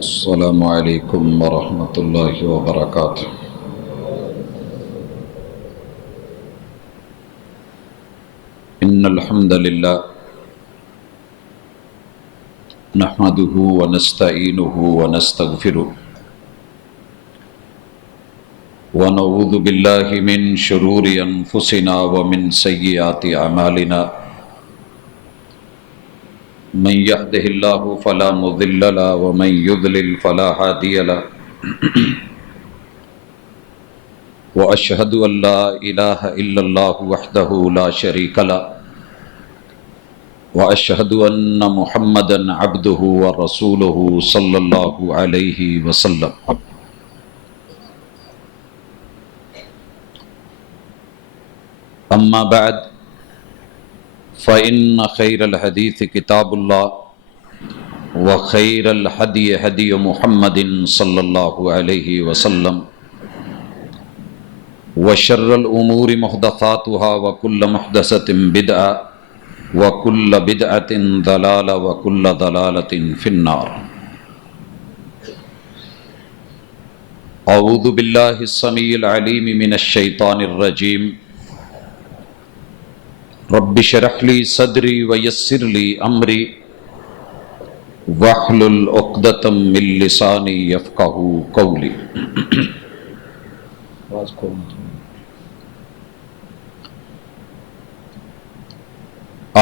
السلام علیکم ورحمۃ اللہ وبرکاتہ۔ ان الحمد للہ نحمده ونستعینه ونستغفره ونعوذ باللہ من شرور انفسنا ومن سیئات اعمالنا من يهده الله فلا مضل له ومن يضلل فلا هادي له واشهد ان لا اله الا الله وحده لا شريك له واشهد ان محمدا عبده ورسوله صلى الله عليه وسلم۔ اما بعد فإن خير الحديث كتاب الله وخير الهدي هدي محمد صلى الله عليه وسلم وشر الأمور محدثاتها وكل محدثة بدعة وكل بدعة ضلالة وكل ضلالة في النار۔ أعوذ بالله السميع العليم من الشيطان الرجيم۔ رب اشرح لي صدري ويسر لي امري واحلل عقدة من لساني يفقهوا قولي۔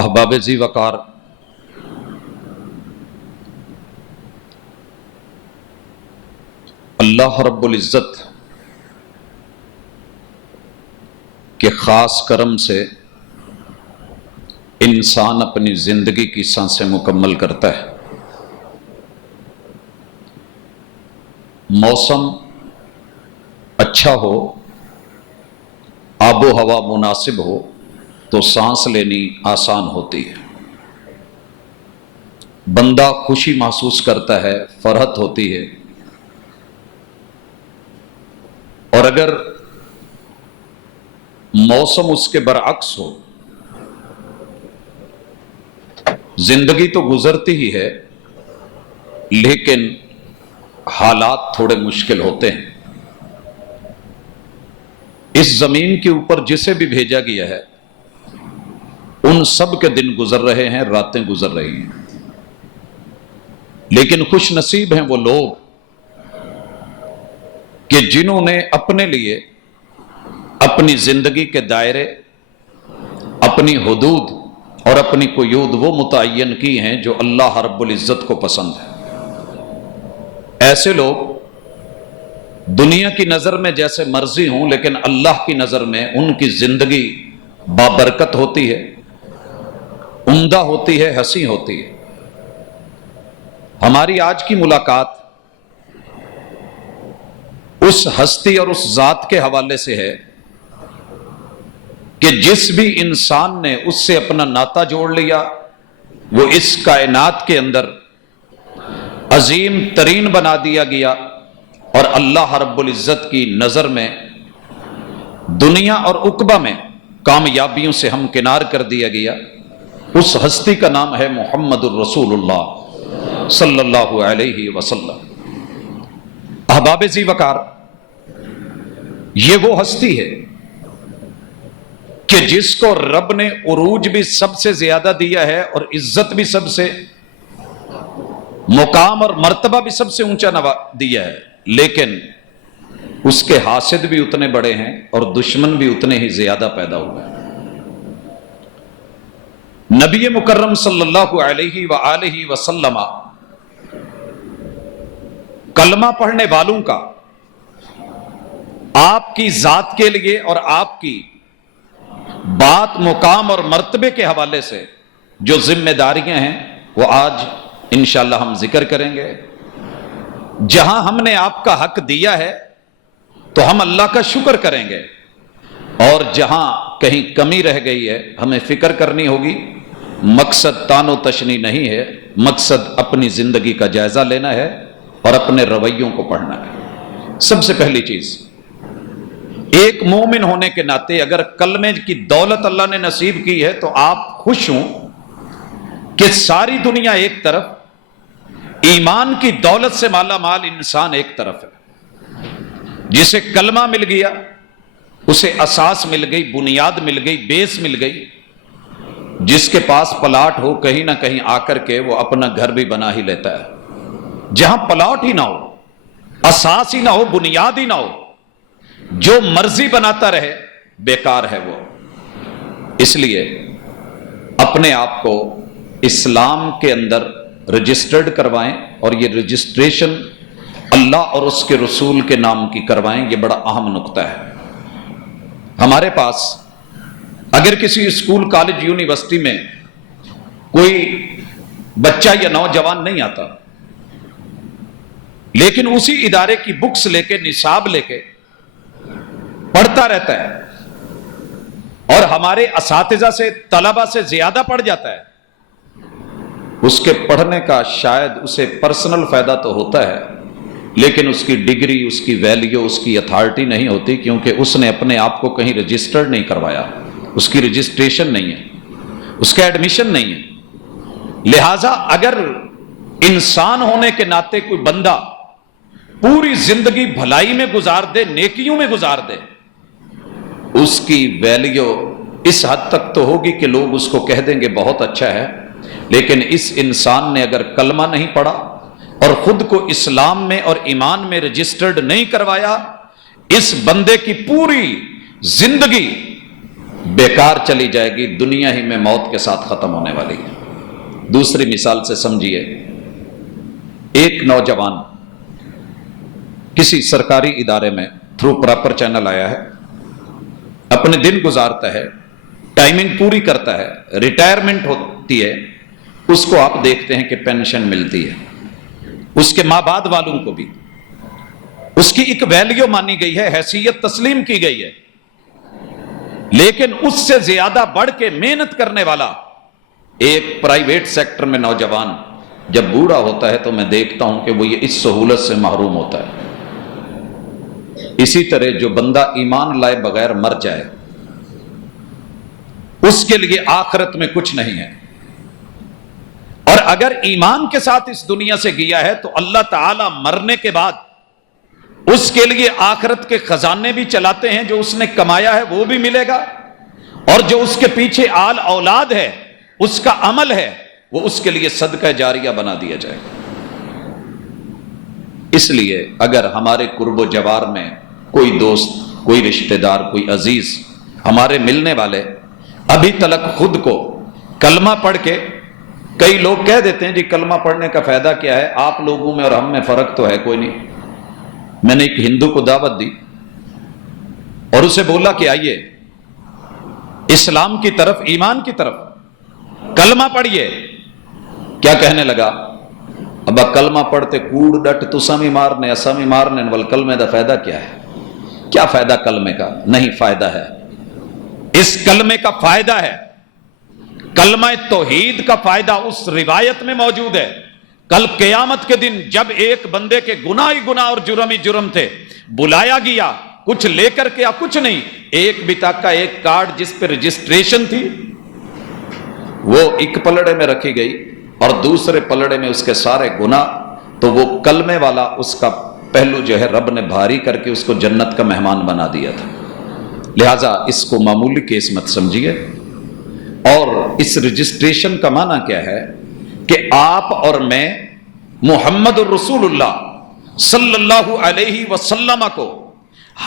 احباب ذی وقار، اللہ رب العزت کے خاص کرم سے انسان اپنی زندگی کی سانسیں مکمل کرتا ہے۔ موسم اچھا ہو، آب و ہوا مناسب ہو تو سانس لینی آسان ہوتی ہے، بندہ خوشی محسوس کرتا ہے، فرحت ہوتی ہے۔ اور اگر موسم اس کے برعکس ہو، زندگی تو گزرتی ہی ہے لیکن حالات تھوڑے مشکل ہوتے ہیں۔ اس زمین کے اوپر جسے بھی بھیجا گیا ہے ان سب کے دن گزر رہے ہیں، راتیں گزر رہی ہیں، لیکن خوش نصیب ہیں وہ لوگ کہ جنہوں نے اپنے لیے اپنی زندگی کے دائرے، اپنی حدود اور اپنی قیود وہ متعین کی ہیں جو اللہ رب العزت کو پسند ہے۔ ایسے لوگ دنیا کی نظر میں جیسے مرضی ہوں لیکن اللہ کی نظر میں ان کی زندگی بابرکت ہوتی ہے، عمدہ ہوتی ہے، حسین ہوتی ہے۔ ہماری آج کی ملاقات اس ہستی اور اس ذات کے حوالے سے ہے کہ جس بھی انسان نے اس سے اپنا ناطہ جوڑ لیا وہ اس کائنات کے اندر عظیم ترین بنا دیا گیا، اور اللہ رب العزت کی نظر میں دنیا اور عقبہ میں کامیابیوں سے ہمکنار کر دیا گیا۔ اس ہستی کا نام ہے محمد الرسول اللہ صلی اللہ علیہ وسلم۔ احباب ذی وقار، یہ وہ ہستی ہے کہ جس کو رب نے عروج بھی سب سے زیادہ دیا ہے اور عزت بھی سب سے، مقام اور مرتبہ بھی سب سے اونچا دیا ہے، لیکن اس کے حاسد بھی اتنے بڑے ہیں اور دشمن بھی اتنے ہی زیادہ پیدا ہوئے ہیں۔ نبی مکرم صلی اللہ علیہ وآلہ وسلم کلمہ پڑھنے والوں کا آپ کی ذات کے لیے اور آپ کی بات، مقام اور مرتبے کے حوالے سے جو ذمہ داریاں ہیں وہ آج انشاءاللہ ہم ذکر کریں گے۔ جہاں ہم نے آپ کا حق دیا ہے تو ہم اللہ کا شکر کریں گے، اور جہاں کہیں کمی رہ گئی ہے ہمیں فکر کرنی ہوگی۔ مقصد تان و تشنی نہیں ہے، مقصد اپنی زندگی کا جائزہ لینا ہے اور اپنے رویوں کو پڑھنا ہے۔ سب سے پہلی چیز، ایک مومن ہونے کے ناطے اگر کلمے کی دولت اللہ نے نصیب کی ہے تو آپ خوش ہوں کہ ساری دنیا ایک طرف، ایمان کی دولت سے مالا مال انسان ایک طرف ہے، جسے کلمہ مل گیا، اسے اساس مل گئی، بنیاد مل گئی، بیس مل گئی۔ جس کے پاس پلاٹ ہو کہیں نہ کہیں آ کر کے وہ اپنا گھر بھی بنا ہی لیتا ہے۔ جہاں پلاٹ ہی نہ ہو، اساس ہی نہ ہو، بنیاد ہی نہ ہو، جو مرضی بناتا رہے بیکار ہے وہ۔ اس لیے اپنے آپ کو اسلام کے اندر رجسٹرڈ کروائیں، اور یہ رجسٹریشن اللہ اور اس کے رسول کے نام کی کروائیں۔ یہ بڑا اہم نقطہ ہے۔ ہمارے پاس اگر کسی اسکول، کالج، یونیورسٹی میں کوئی بچہ یا نوجوان نہیں آتا، لیکن اسی ادارے کی بکس لے کے، نصاب لے کے پڑھتا رہتا ہے، اور ہمارے اساتذہ سے، طلبہ سے زیادہ پڑھ جاتا ہے، اس کے پڑھنے کا شاید اسے پرسنل فائدہ تو ہوتا ہے، لیکن اس کی ڈگری، اس کی ویلیو، اس کی اتھارٹی نہیں ہوتی، کیونکہ اس نے اپنے آپ کو کہیں رجسٹرڈ نہیں کروایا، اس کی رجسٹریشن نہیں ہے، اس کا ایڈمیشن نہیں ہے۔ لہٰذا اگر انسان ہونے کے ناطے کوئی بندہ پوری زندگی بھلائی میں گزار دے، نیکیوں میں گزار دے، اس کی ویلیو اس حد تک تو ہوگی کہ لوگ اس کو کہہ دیں گے بہت اچھا ہے، لیکن اس انسان نے اگر کلمہ نہیں پڑھا اور خود کو اسلام میں اور ایمان میں رجسٹرڈ نہیں کروایا، اس بندے کی پوری زندگی بیکار چلی جائے گی، دنیا ہی میں موت کے ساتھ ختم ہونے والی ہے۔ دوسری مثال سے سمجھیے، ایک نوجوان کسی سرکاری ادارے میں تھرو پراپر چینل آیا ہے، اپنے دن گزارتا ہے، ٹائمنگ پوری کرتا ہے، ریٹائرمنٹ ہوتی ہے، اس کو آپ دیکھتے ہیں کہ پینشن ملتی ہے، اس کے ماں بعد والوں کو بھی اس کی ایک ویلیو مانی گئی ہے، حیثیت تسلیم کی گئی ہے، لیکن اس سے زیادہ بڑھ کے محنت کرنے والا ایک پرائیویٹ سیکٹر میں نوجوان جب بوڑھا ہوتا ہے تو میں دیکھتا ہوں کہ وہ یہ اس سہولت سے محروم ہوتا ہے۔ اسی طرح جو بندہ ایمان لائے بغیر مر جائے، اس کے لیے آخرت میں کچھ نہیں ہے، اور اگر ایمان کے ساتھ اس دنیا سے گیا ہے تو اللہ تعالی مرنے کے بعد اس کے لیے آخرت کے خزانے بھی چلاتے ہیں، جو اس نے کمایا ہے وہ بھی ملے گا، اور جو اس کے پیچھے آل اولاد ہے، اس کا عمل ہے، وہ اس کے لیے صدقہ جاریہ بنا دیا جائے گا۔ اس لیے اگر ہمارے قرب و جوار میں کوئی دوست، کوئی رشتہ دار، کوئی عزیز ہمارے ملنے والے ابھی تلک خود کو کلمہ پڑھ کے، کئی لوگ کہہ دیتے ہیں جی کلمہ پڑھنے کا فائدہ کیا ہے، آپ لوگوں میں اور ہم میں فرق تو ہے کوئی نہیں۔ میں نے ایک ہندو کو دعوت دی اور اسے بولا کہ آئیے اسلام کی طرف، ایمان کی طرف، کلمہ پڑھیے۔ کیا کہنے لگا؟ ابا کلمہ پڑھتے کوڑ ڈٹ تسامی مارنے اسامی مارنے ول کلمے دا فائدہ کیا ہے؟ کیا فائدہ کلمے کا؟ نہیں فائدہ ہے، اس کلمے کا فائدہ ہے، کلمہ توحید کا فائدہ اس روایت میں موجود ہے۔ کل قیامت کے دن جب ایک بندے کے گناہ ہی گناہ اور جرم ہی جرم تھے، بلایا گیا، کچھ لے کر کے، کچھ نہیں، ایک بتا کا ایک کارڈ جس پہ رجسٹریشن تھی، وہ ایک پلڑے میں رکھی گئی اور دوسرے پلڑے میں اس کے سارے گناہ، تو وہ کلمے والا اس کا پہلو جو ہے رب نے بھاری کر کے اس کو جنت کا مہمان بنا دیا تھا۔ لہٰذا اس کو معمولی کیس مت سمجھیے۔ اور اس رجسٹریشن کا معنی کیا ہے کہ آپ اور میں محمد الرسول اللہ صلی اللہ علیہ وسلم کو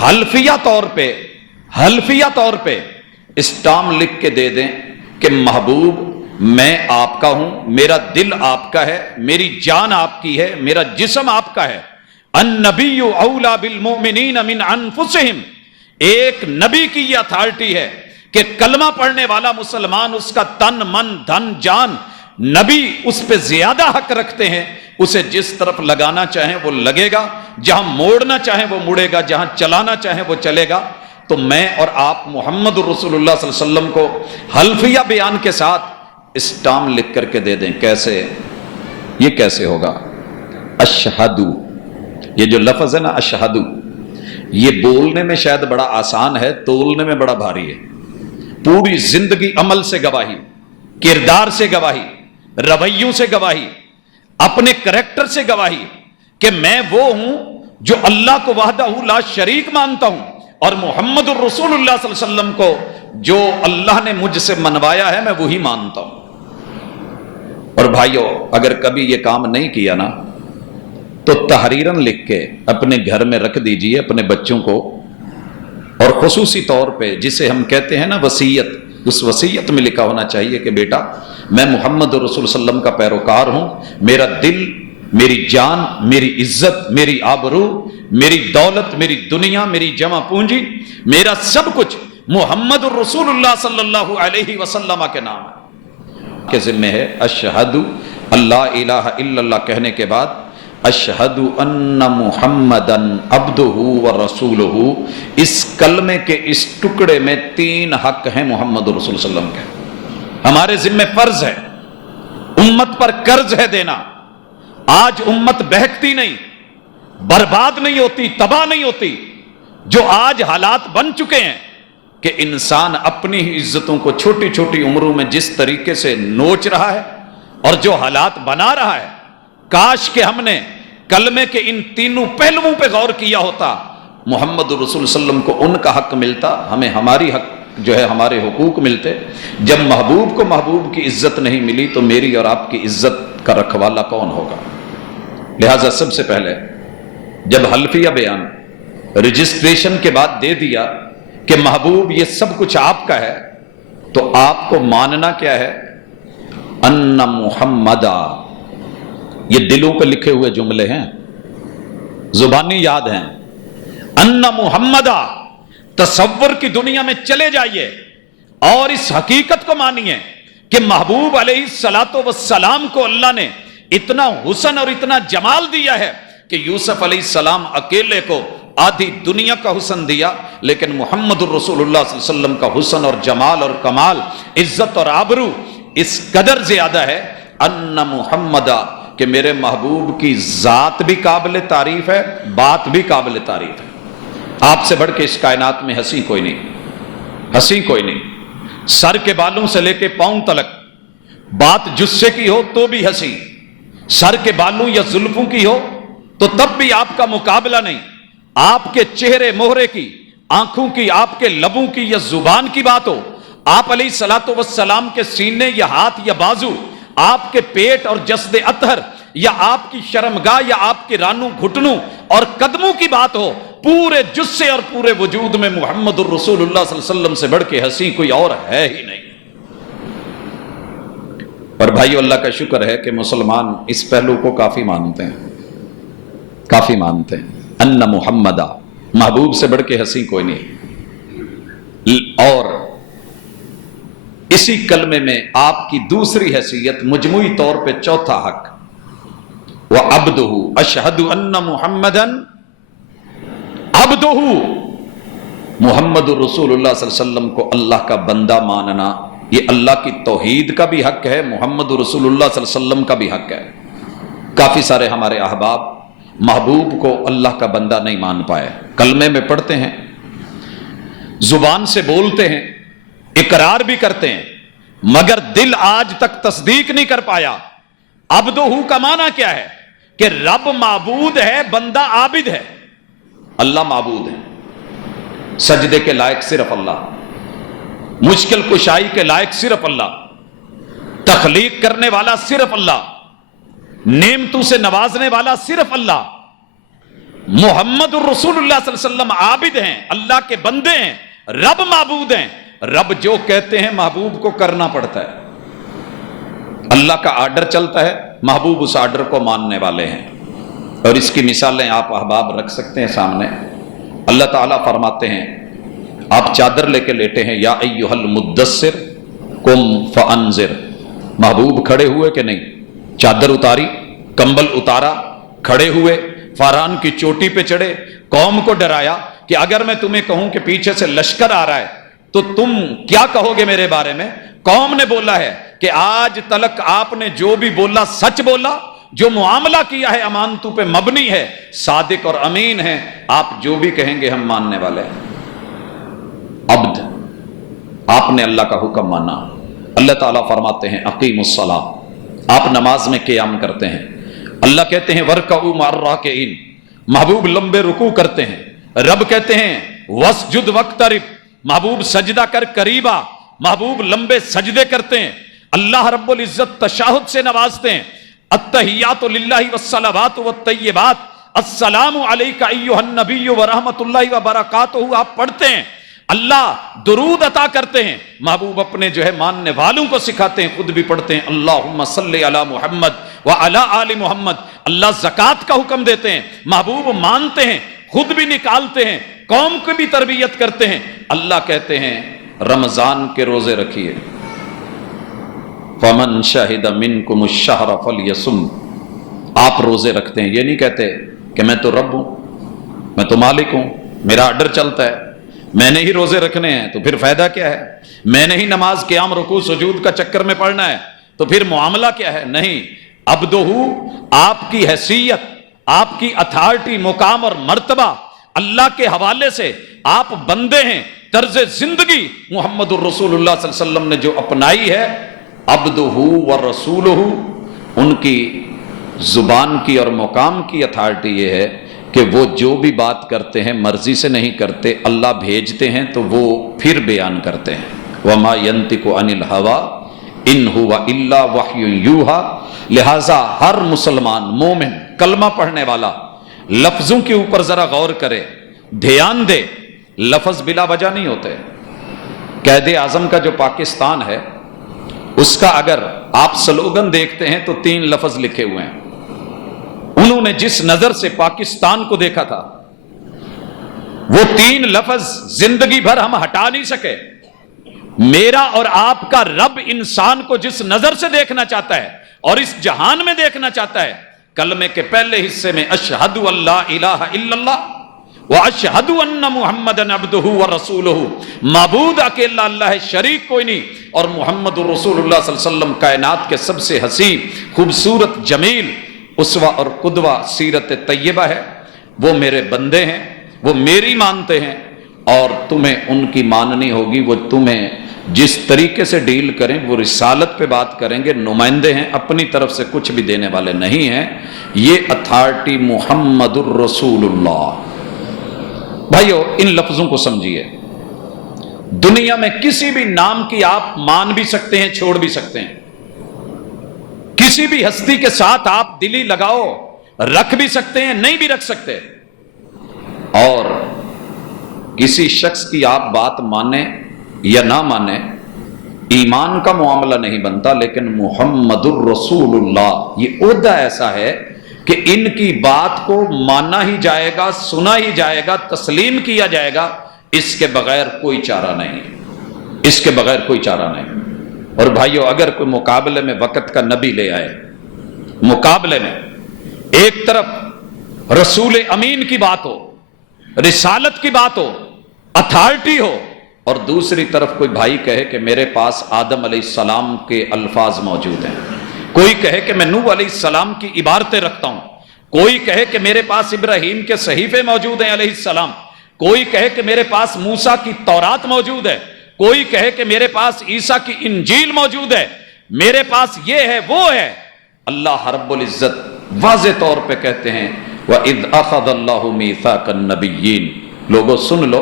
حلفیہ طور پہ اسٹامپ لکھ کے دے دیں کہ محبوب میں آپ کا ہوں، میرا دل آپ کا ہے، میری جان آپ کی ہے، میرا جسم آپ کا ہے۔ النبی اولا بالمؤمنین من انفسہم، ایک نبی کی یہ اتھارٹی ہے کہ کلمہ پڑھنے والا مسلمان، اس کا تن من دھن جان، نبی اس پہ زیادہ حق رکھتے ہیں، اسے جس طرف لگانا چاہیں وہ لگے گا، جہاں موڑنا چاہیں وہ مڑے گا، جہاں چلانا چاہیں وہ چلے گا۔ تو میں اور آپ محمد رسول اللہ صلی اللہ علیہ وسلم کو حلفیہ بیان کے ساتھ اسٹامپ لکھ کر کے دے دیں۔ کیسے؟ یہ کیسے ہوگا؟ اشہدو، یہ جو لفظ ہے نا اشہدو، یہ بولنے میں شاید بڑا آسان ہے، تولنے میں بڑا بھاری ہے۔ پوری زندگی عمل سے گواہی، کردار سے گواہی، رویوں سے گواہی، اپنے کریکٹر سے گواہی کہ میں وہ ہوں جو اللہ کو وحدہ لا شریک مانتا ہوں، اور محمد الرسول اللہ صلی اللہ علیہ وسلم کو جو اللہ نے مجھ سے منوایا ہے میں وہی مانتا ہوں۔ اور بھائیو، اگر کبھی یہ کام نہیں کیا نا تو تحریراً لکھ کے اپنے گھر میں رکھ دیجئے اپنے بچوں کو، اور خصوصی طور پہ جسے ہم کہتے ہیں نا وصیت، اس وصیت میں لکھا ہونا چاہیے کہ بیٹا میں محمد رسول صلی اللہ علیہ وسلم کا پیروکار ہوں، میرا دل، میری جان، میری عزت، میری آبرو، میری دولت، میری دنیا، میری جمع پونجی، میرا سب کچھ محمد الرسول اللہ صلی اللہ علیہ وسلم کے نام کے ذمہ ہے۔ اشہد اللہ الہ الا اللہ کہنے کے بعد اشہد ان محمدن عبدہ ورسولہ، اس کلمے کے اس ٹکڑے میں 3 حق ہیں محمد رسول صلی اللہ علیہ وسلم کے، ہمارے ذمہ فرض ہے، امت پر قرض ہے دینا۔ آج امت بہکتی نہیں، برباد نہیں ہوتی، تباہ نہیں ہوتی، جو آج حالات بن چکے ہیں کہ انسان اپنی ہی عزتوں کو چھوٹی چھوٹی عمروں میں جس طریقے سے نوچ رہا ہے اور جو حالات بنا رہا ہے، کاش کہ ہم نے کلمے کے ان تینوں پہلوؤں پہ غور کیا ہوتا، محمد رسول صلی اللہ علیہ وسلم کو ان کا حق ملتا، ہمیں ہماری حق جو ہے ہمارے حقوق ملتے۔ جب محبوب کو محبوب کی عزت نہیں ملی تو میری اور آپ کی عزت کا رکھوالا کون ہوگا؟ لہذا سب سے پہلے جب حلفیہ بیان رجسٹریشن کے بعد دے دیا کہ محبوب یہ سب کچھ آپ کا ہے، تو آپ کو ماننا کیا ہے؟ ان محمدہ، یہ دلوں پہ لکھے ہوئے جملے ہیں، زبانی یاد ہیں۔ ان محمدہ، تصور کی دنیا میں چلے جائیے اور اس حقیقت کو مانیے کہ محبوب علیہ الصلوۃ والسلام کو اللہ نے اتنا حسن اور اتنا جمال دیا ہے کہ یوسف علیہ السلام اکیلے کو آدھی دنیا کا حسن دیا، لیکن محمد الرسول اللہ صلی اللہ علیہ وسلم کا حسن اور جمال اور کمال، عزت اور آبرو اس قدر زیادہ ہے ان محمدہ کہ میرے محبوب کی ذات بھی قابل تعریف ہے، بات بھی قابل تعریف ہے۔ آپ سے بڑھ کے اس کائنات میں ہنسی کوئی نہیں، ہنسی کوئی نہیں، سر کے بالوں سے لے کے پاؤں تلک، بات جسے کی ہو تو بھی ہنسی، سر کے بالوں یا زلفوں کی ہو تو تب بھی آپ کا مقابلہ نہیں۔ آپ کے چہرے مہرے کی، آنکھوں کی، آپ کے لبوں کی یا زبان کی بات ہو، آپ علیہ الصلوۃ والسلام کے سینے یا ہاتھ یا بازو، آپ کے پیٹ اور جسد اطہر، یا آپ کی شرمگاہ یا آپ کے رانوں، گھٹنوں اور قدموں کی بات ہو، پورے جسے اور پورے وجود میں محمد الرسول اللہ صلی اللہ علیہ وسلم سے بڑھ کے ہنسی کوئی اور ہے ہی نہیں۔ اور بھائیو، اللہ کا شکر ہے کہ مسلمان اس پہلو کو کافی مانتے ہیں، کافی مانتے ہیں۔ ان محمدہ، محبوب سے بڑھ کے ہنسی کوئی نہیں۔ اور اسی کلمے میں آپ کی دوسری حیثیت، مجموعی طور پہ چوتھا حق، وَعَبْدُهُ، اشہد ان محمدن عبدہ، محمد رسول اللہ صلی اللہ علیہ وسلم کو اللہ کا بندہ ماننا، یہ اللہ کی توحید کا بھی حق ہے، محمد رسول اللہ صلی اللہ علیہ وسلم کا بھی حق ہے۔ کافی سارے ہمارے احباب محبوب کو اللہ کا بندہ نہیں مان پائے، کلمے میں پڑھتے ہیں، زبان سے بولتے ہیں، اقرار بھی کرتے ہیں، مگر دل آج تک تصدیق نہیں کر پایا۔ عبدہ کا معنی کیا ہے؟ کہ رب معبود ہے، بندہ عابد ہے۔ اللہ معبود ہے، سجدے کے لائق صرف اللہ، مشکل کشائی کے لائق صرف اللہ، تخلیق کرنے والا صرف اللہ، نعمتوں سے نوازنے والا صرف اللہ۔ محمد الرسول اللہ صلی اللہ علیہ وسلم عابد ہیں، اللہ کے بندے ہیں، رب معبود ہیں۔ رب جو کہتے ہیں محبوب کو کرنا پڑتا ہے، اللہ کا آرڈر چلتا ہے، محبوب اس آرڈر کو ماننے والے ہیں۔ اور اس کی مثالیں آپ احباب رکھ سکتے ہیں سامنے۔ اللہ تعالیٰ فرماتے ہیں، آپ چادر لے کے لیٹے ہیں، یا ایھا المدثر قم فانذر، محبوب کھڑے ہوئے کہ نہیں؟ چادر اتاری، کمبل اتارا، کھڑے ہوئے، فاران کی چوٹی پہ چڑھے، قوم کو ڈرایا کہ اگر میں تمہیں کہوں کہ پیچھے سے لشکر آ رہا ہے تو تم کیا کہو گے میرے بارے میں؟ قوم نے بولا ہے کہ آج تلک آپ نے جو بھی بولا سچ بولا، جو معاملہ کیا ہے امانتوں پہ مبنی ہے، صادق اور امین ہے، آپ جو بھی کہیں گے ہم ماننے والے ہیں۔ عبد، آپ نے اللہ کا حکم مانا۔ اللہ تعالیٰ فرماتے ہیں اقیم الصلاۃ، آپ نماز میں قیام کرتے ہیں، اللہ کہتے ہیں ورکعوا مع الراکعین، محبوب لمبے رکوع کرتے ہیں. رب کہتے ہیں واسجد واقترب، محبوب سجدہ کر قریب آ، محبوب لمبے سجدے کرتے ہیں. اللہ رب العزت تشہد سے نوازتے ہیں. التحیات للہ والصلوات والطیبات السلام علیک ایھا النبی ورحمۃ اللہ وبرکاتہ آپ پڑھتے ہیں. اللہ درود عطا کرتے ہیں. محبوب اپنے جو ہے ماننے والوں کو سکھاتے ہیں، خود بھی پڑھتے ہیں اللہم صلی علی محمد وعلی آل محمد. اللہ زکوٰۃ کا حکم دیتے ہیں، محبوب مانتے ہیں، خود بھی نکالتے ہیں، قوم کو بھی تربیت کرتے ہیں. اللہ کہتے ہیں رمضان کے روزے رکھیے. فمن شہد منکم الشہر فلیصم، آپ روزے رکھتے ہیں. یہ نہیں کہتے کہ میں تو رب ہوں، میں تو مالک ہوں، میرا آرڈر چلتا ہے، میں نے ہی روزے رکھنے ہیں تو پھر فائدہ کیا ہے، میں نے ہی نماز قیام رکوع سجود کا چکر میں پڑھنا ہے تو پھر معاملہ کیا ہے. نہیں، عبدہ، آپ کی حیثیت، آپ کی اتھارٹی، مقام اور مرتبہ اللہ کے حوالے سے آپ بندے ہیں. طرز زندگی محمد الرسول اللہ صلی اللہ علیہ وسلم نے جو اپنائی ہے، عبدہ ورسولہ، ان کی زبان کی اور مقام کی اتھارٹی یہ ہے کہ وہ جو بھی بات کرتے ہیں مرضی سے نہیں کرتے، اللہ بھیجتے ہیں تو وہ پھر بیان کرتے ہیں. وما ينطق عن الهوى ان هو الا وحی یوحیٰ. لہٰذا ہر مسلمان مومن کلمہ پڑھنے والا لفظوں کے اوپر ذرا غور کرے، دھیان دے. لفظ بلا وجہ نہیں ہوتے. قائد اعظم کا جو پاکستان ہے اس کا اگر آپ سلوگن دیکھتے ہیں تو 3 لفظ لکھے ہوئے ہیں. انہوں نے جس نظر سے پاکستان کو دیکھا تھا وہ 3 لفظ زندگی بھر ہم ہٹا نہیں سکے. میرا اور آپ کا رب انسان کو جس نظر سے دیکھنا چاہتا ہے اور اس جہان میں دیکھنا چاہتا ہے، کلمے کے پہلے حصے میں اشہد ان لا الہ الا اللہ واشہد ان محمدًا عبدہ ورسولہ، معبود اکیلا اللہ ہے، شریک کوئی نہیں، اور محمد رسول اللہ صلی اللہ علیہ وسلم کائنات کے سب سے حسین، خوبصورت، جمیل اسوہ اور قدوہ سیرت طیبہ ہے. وہ میرے بندے ہیں، وہ میری مانتے ہیں اور تمہیں ان کی ماننی ہوگی. وہ تمہیں جس طریقے سے ڈیل کریں وہ رسالت پہ بات کریں گے. نمائندے ہیں، اپنی طرف سے کچھ بھی دینے والے نہیں ہیں. یہ اتھارٹی محمد الرسول اللہ. بھائیو ان لفظوں کو سمجھیے. دنیا میں کسی بھی نام کی آپ مان بھی سکتے ہیں، چھوڑ بھی سکتے ہیں. کسی بھی ہستی کے ساتھ آپ دلی لگاؤ، رکھ بھی سکتے ہیں، نہیں بھی رکھ سکتے. اور کسی شخص کی آپ بات مانیں یا نہ مانیں، ایمان کا معاملہ نہیں بنتا. لیکن محمد الرسول اللہ یہ عہدہ ایسا ہے کہ ان کی بات کو مانا ہی جائے گا، سنا ہی جائے گا، تسلیم کیا جائے گا. اس کے بغیر کوئی چارہ نہیں، اس کے بغیر کوئی چارہ نہیں. اور بھائیو اگر کوئی مقابلے میں وقت کا نبی لے آئے، مقابلے میں ایک طرف رسول امین کی بات ہو، رسالت کی بات ہو، اتھارٹی ہو، اور دوسری طرف کوئی بھائی کہے کہ میرے پاس آدم علیہ السلام کے الفاظ موجود ہیں، کوئی کہے کہ میں نوح علیہ السلام کی عبارتیں رکھتا ہوں، کوئی کہے کہ میرے پاس ابراہیم کے صحیفے موجود ہیں علیہ السلام، کوئی کہے کہ میرے پاس موسیٰ کی تورات موجود ہے، کوئی کہے کہ میرے پاس عیسیٰ کی انجیل موجود ہے، میرے پاس یہ ہے وہ ہے. اللہ رب العزت واضح طور پہ کہتے ہیں وَإِذْ أَخَذَ اللَّهُ مِيثَاقَ النَّبِيِّينَ. لوگوں سن لو،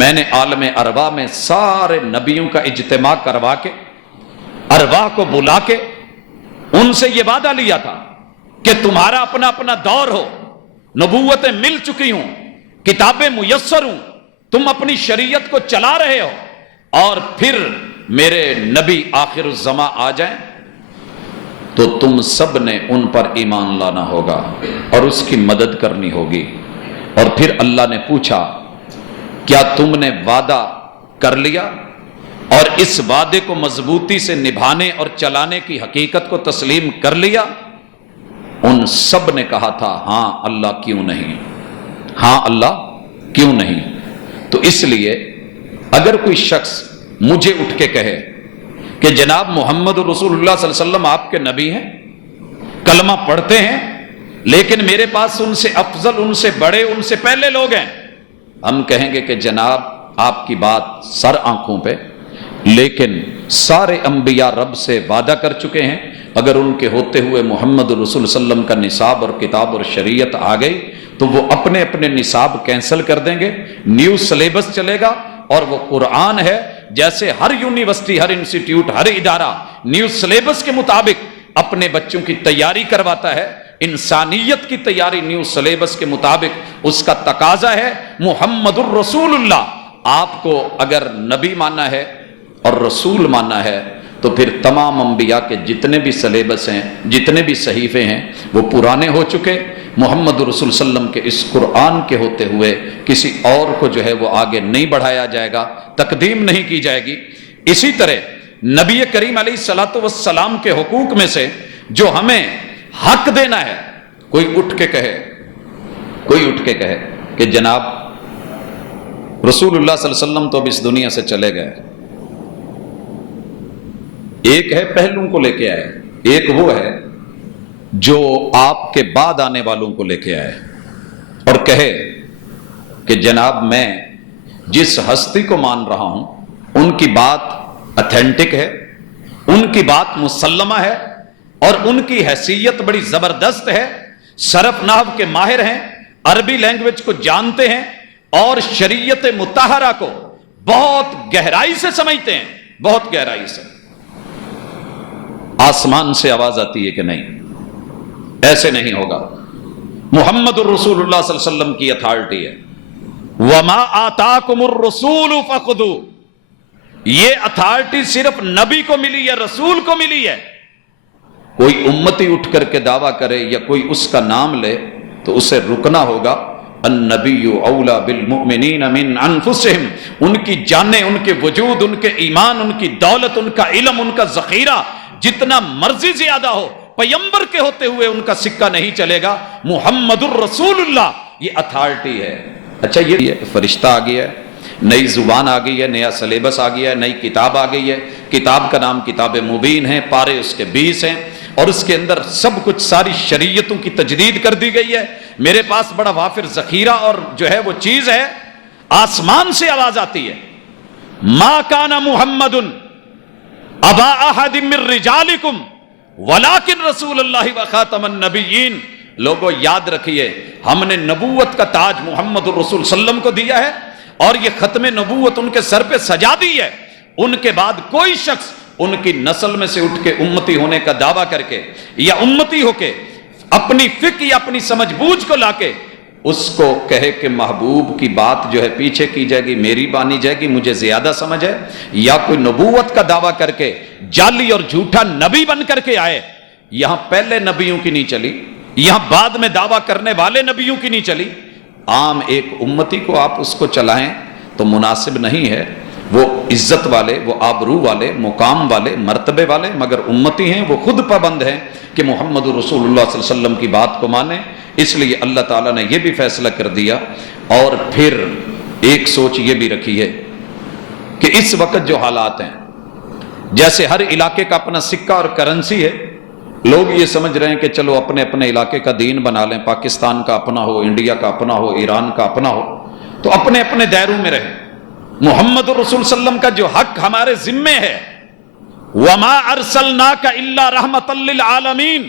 میں نے عالم ارواح میں سارے نبیوں کا اجتماع کروا کے، ارواح کو بلا کے ان سے یہ وعدہ لیا تھا کہ تمہارا اپنا اپنا دور ہو، نبوتیں مل چکی ہوں، کتابیں میسر ہوں، تم اپنی شریعت کو چلا رہے ہو، اور پھر میرے نبی آخر الزماں آ جائیں تو تم سب نے ان پر ایمان لانا ہوگا اور اس کی مدد کرنی ہوگی. اور پھر اللہ نے پوچھا کیا تم نے وعدہ کر لیا اور اس وعدے کو مضبوطی سے نبھانے اور چلانے کی حقیقت کو تسلیم کر لیا؟ ان سب نے کہا تھا ہاں اللہ کیوں نہیں، ہاں اللہ کیوں نہیں. تو اس لیے اگر کوئی شخص مجھے اٹھ کے کہے کہ جناب محمد رسول اللہ صلی اللہ علیہ وسلم آپ کے نبی ہیں، کلمہ پڑھتے ہیں، لیکن میرے پاس ان سے افضل، ان سے بڑے، ان سے پہلے لوگ ہیں، ہم کہیں گے کہ جناب آپ کی بات سر آنکھوں پہ، لیکن سارے انبیاء رب سے وعدہ کر چکے ہیں اگر ان کے ہوتے ہوئے محمد رسول وسلم کا نصاب اور کتاب اور شریعت آ گئی تو وہ اپنے اپنے نصاب کینسل کر دیں گے، نیو سلیبس چلے گا، اور وہ قرآن ہے جیسے ہر یونیورسٹی، ہر انسٹیٹیوٹ، ہر ادارہ نیو سلیبس کے مطابق اپنے بچوں کی تیاری کرواتا ہے، انسانیت کی تیاری نیو سلیبس کے مطابق اس کا تقاضا ہے محمد الرسول اللہ۔ آپ کو اگر نبی ماننا ہے اور رسول ماننا ہے تو پھر تمام انبیاء کے جتنے بھی سلیبس ہیں، جتنے بھی صحیفے ہیں، وہ پرانے ہو چکے۔ محمد رسول صلی اللہ علیہ وسلم کے اس قرآن کے ہوتے ہوئے کسی اور کو جو ہے وہ آگے نہیں بڑھایا جائے گا، تقدیم نہیں کی جائے گی۔ اسی طرح نبی کریم علیہ الصلوۃ والسلام کے حقوق میں سے جو ہمیں حق دینا ہے، کوئی اٹھ کے کہے کہ جناب رسول اللہ صلی اللہ علیہ وسلم تو اب اس دنیا سے چلے گئے، ایک ہے پہلوں کو لے کے آئے، ایک وہ ہے جو آپ کے بعد آنے والوں کو لے کے آئے اور کہے کہ جناب میں جس ہستی کو مان رہا ہوں ان کی بات اتھینٹک ہے، ان کی بات مسلمہ ہے، اور ان کی حیثیت بڑی زبردست ہے، صرف نحو کے ماہر ہیں، عربی لینگویج کو جانتے ہیں، اور شریعت مطہرہ کو بہت گہرائی سے سمجھتے ہیں، بہت گہرائی سے۔ آسمان سے آواز آتی ہے کہ نہیں، ایسے نہیں ہوگا۔ محمد الرسول اللہ صلی اللہ علیہ وسلم کی اتھارٹی ہے، وَمَا آتَاكُمُ الرَّسُولُ فَخُذُوهُ، یہ اتھارٹی صرف نبی کو ملی ہے، رسول کو ملی ہے۔ کوئی امتی اٹھ کر کے دعویٰ کرے یا کوئی اس کا نام لے تو اسے رکنا ہوگا۔ النبی اولا بالمؤمنین من انفسہم، ان کی جانیں، ان کے وجود، ان کے ایمان، ان کی دولت، ان کا علم، ان کا ذخیرہ جتنا مرضی زیادہ ہو، پیمبر کے ہوتے ہوئے ان کا سکہ نہیں چلے گا۔ محمد الرسول اللہ یہ اتھارٹی ہے۔ اچھا یہ فرشتہ آ گیا ہے، نئی زبان آ گئی ہے، نیا سلیبس آ گیا ہے، نئی کتاب آ گئی ہے، کتاب کا نام کتاب مبین ہے، پارے اس کے 20 ہیں، اور اس کے اندر سب کچھ ساری شریعتوں کی تجدید کر دی گئی ہے۔ میرے پاس بڑا وافر ذخیرہ اور جو ہے وہ چیز ہے۔ آسمان سے آواز آتی ہے، ما کان محمد ابا احد من رجالکم ولکن رسول اللہ وخاتم النبیین۔ لوگوں یاد رکھیے، ہم نے نبوت کا تاج محمد الرسول صلی اللہ علیہ وسلم کو دیا ہے، اور یہ ختم نبوت ان کے سر پہ سجا دی ہے۔ ان کے بعد کوئی شخص ان کی نسل میں سے اٹھ کے امتی ہونے کا دعویٰ کر کے یا امتی ہو کے اپنی فکر یا اپنی سمجھ بوجھ کو لا کے اس کو کہے کہ محبوب کی بات جو ہے پیچھے کی جائے گی، میری مانی جائے گی، مجھے زیادہ سمجھ ہے، یا کوئی نبوت کا دعویٰ کر کے جعلی اور جھوٹا نبی بن کر کے آئے، یہاں پہلے نبیوں کی نہیں چلی، یہاں بعد میں دعویٰ کرنے والے نبیوں کی نہیں چلی۔ عام ایک امتی کو آپ اس کو چلائیں تو مناسب نہیں ہے۔ وہ عزت والے، وہ آبرو والے، مقام والے، مرتبے والے مگر امتی ہیں، وہ خود پابند ہیں کہ محمد رسول اللہ صلی اللہ علیہ وسلم کی بات کو مانیں۔ اس لیے اللہ تعالیٰ نے یہ بھی فیصلہ کر دیا، اور پھر ایک سوچ یہ بھی رکھی ہے کہ اس وقت جو حالات ہیں، جیسے ہر علاقے کا اپنا سکہ اور کرنسی ہے، لوگ یہ سمجھ رہے ہیں کہ چلو اپنے اپنے علاقے کا دین بنا لیں، پاکستان کا اپنا ہو، انڈیا کا اپنا ہو، ایران کا اپنا ہو، تو اپنے اپنے دائروں میں رہیں۔ محمد رسول صلی اللہ علیہ وسلم کا جو حق ہمارے ذمے ہے، وَمَا أَرْسَلْنَاكَ إِلَّا رَحْمَةً لِّلْعَالَمِينَ،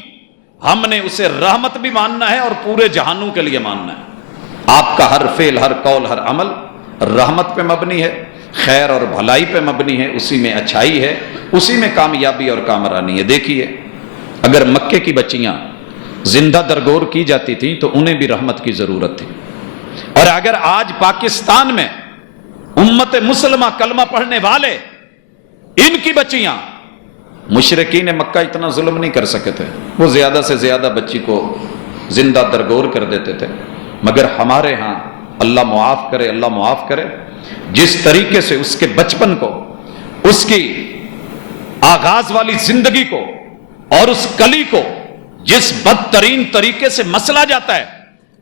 ہم نے اسے رحمت بھی ماننا ہے اور پورے جہانوں کے لیے ماننا ہے۔ آپ کا ہر فعل، ہر قول، ہر عمل رحمت پہ مبنی ہے، خیر اور بھلائی پہ مبنی ہے، اسی میں اچھائی ہے، اسی میں کامیابی اور کامرانی ہے۔ دیکھیے، اگر مکے کی بچیاں زندہ درگور کی جاتی تھیں تو انہیں بھی رحمت کی ضرورت تھی، اور اگر آج پاکستان میں امت مسلمہ کلمہ پڑھنے والے، ان کی بچیاں، مشرکین مکہ اتنا ظلم نہیں کر سکے تھے، وہ زیادہ سے زیادہ بچی کو زندہ درگور کر دیتے تھے، مگر ہمارے ہاں اللہ معاف کرے، اللہ معاف کرے، جس طریقے سے اس کے بچپن کو، اس کی آغاز والی زندگی کو اور اس کلی کو جس بدترین طریقے سے مسلا جاتا ہے،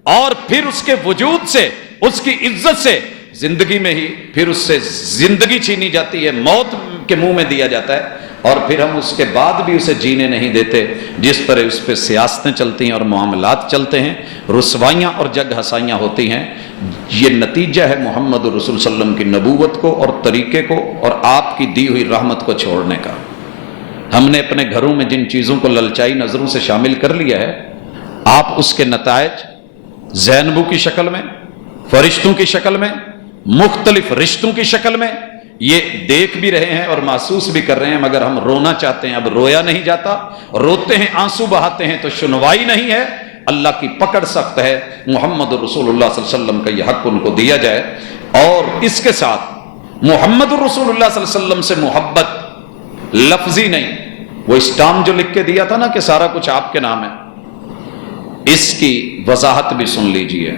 اور پھر اس کے وجود سے، اس کی عزت سے، زندگی میں ہی پھر اس سے زندگی چھینی جاتی ہے، موت کے منہ میں دیا جاتا ہے، اور پھر ہم اس کے بعد بھی اسے جینے نہیں دیتے۔ جس طرح اس پہ سیاستیں چلتی ہیں اور معاملات چلتے ہیں، رسوائیاں اور جگ ہسائیاں ہوتی ہیں، یہ نتیجہ ہے محمد رسول صلی اللہ علیہ وسلم کی نبوت کو اور طریقے کو اور آپ کی دی ہوئی رحمت کو چھوڑنے کا۔ ہم نے اپنے گھروں میں جن چیزوں کو للچائی نظروں سے شامل کر لیا ہے، آپ اس کے نتائج زینبوں کی شکل میں، فرشتوں کی شکل میں، مختلف رشتوں کی شکل میں یہ دیکھ بھی رہے ہیں اور محسوس بھی کر رہے ہیں، مگر ہم رونا چاہتے ہیں، اب رویا نہیں جاتا، روتے ہیں، آنسو بہاتے ہیں تو سنوائی نہیں ہے۔ اللہ کی پکڑ سخت ہے، محمد رسول اللہ صلی اللہ علیہ وسلم کا یہ حق ان کو دیا جائے، اور اس کے ساتھ محمد رسول اللہ صلی اللہ علیہ وسلم سے محبت لفظی نہیں، وہ اسٹام جو لکھ کے دیا تھا نا کہ سارا کچھ آپ کے نام ہے، اس کی وضاحت بھی سن لیجئے۔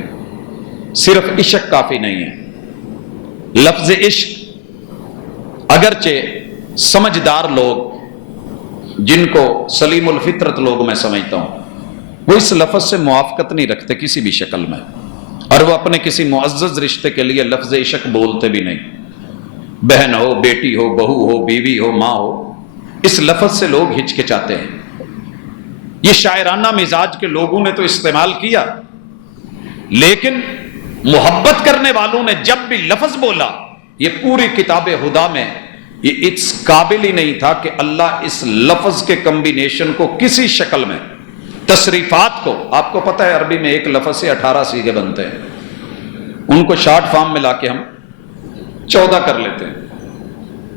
صرف عشق کافی نہیں ہے، لفظ عشق اگرچہ سمجھدار لوگ جن کو سلیم الفطرت لوگ میں سمجھتا ہوں، وہ اس لفظ سے موافقت نہیں رکھتے کسی بھی شکل میں، اور وہ اپنے کسی معزز رشتے کے لیے لفظ عشق بولتے بھی نہیں، بہن ہو، بیٹی ہو، بہو ہو، بیوی ہو، ماں ہو، اس لفظ سے لوگ ہچکچاتے ہیں۔ یہ شاعرانہ مزاج کے لوگوں نے تو استعمال کیا، لیکن محبت کرنے والوں نے جب بھی لفظ بولا، یہ پوری کتاب خدا میں یہ اس قابل ہی نہیں تھا کہ اللہ اس لفظ کے کمبینیشن کو کسی شکل میں، تصریفات کو، آپ کو پتہ ہے عربی میں ایک لفظ سے 18 صیغے بنتے ہیں، ان کو شارٹ فارم میں لا کے ہم 14 کر لیتے ہیں،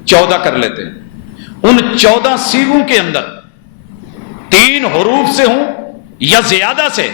14 کر لیتے ہیں۔ ان 14 صیغوں کے اندر 3 حروف سے ہوں یا زیادہ سے،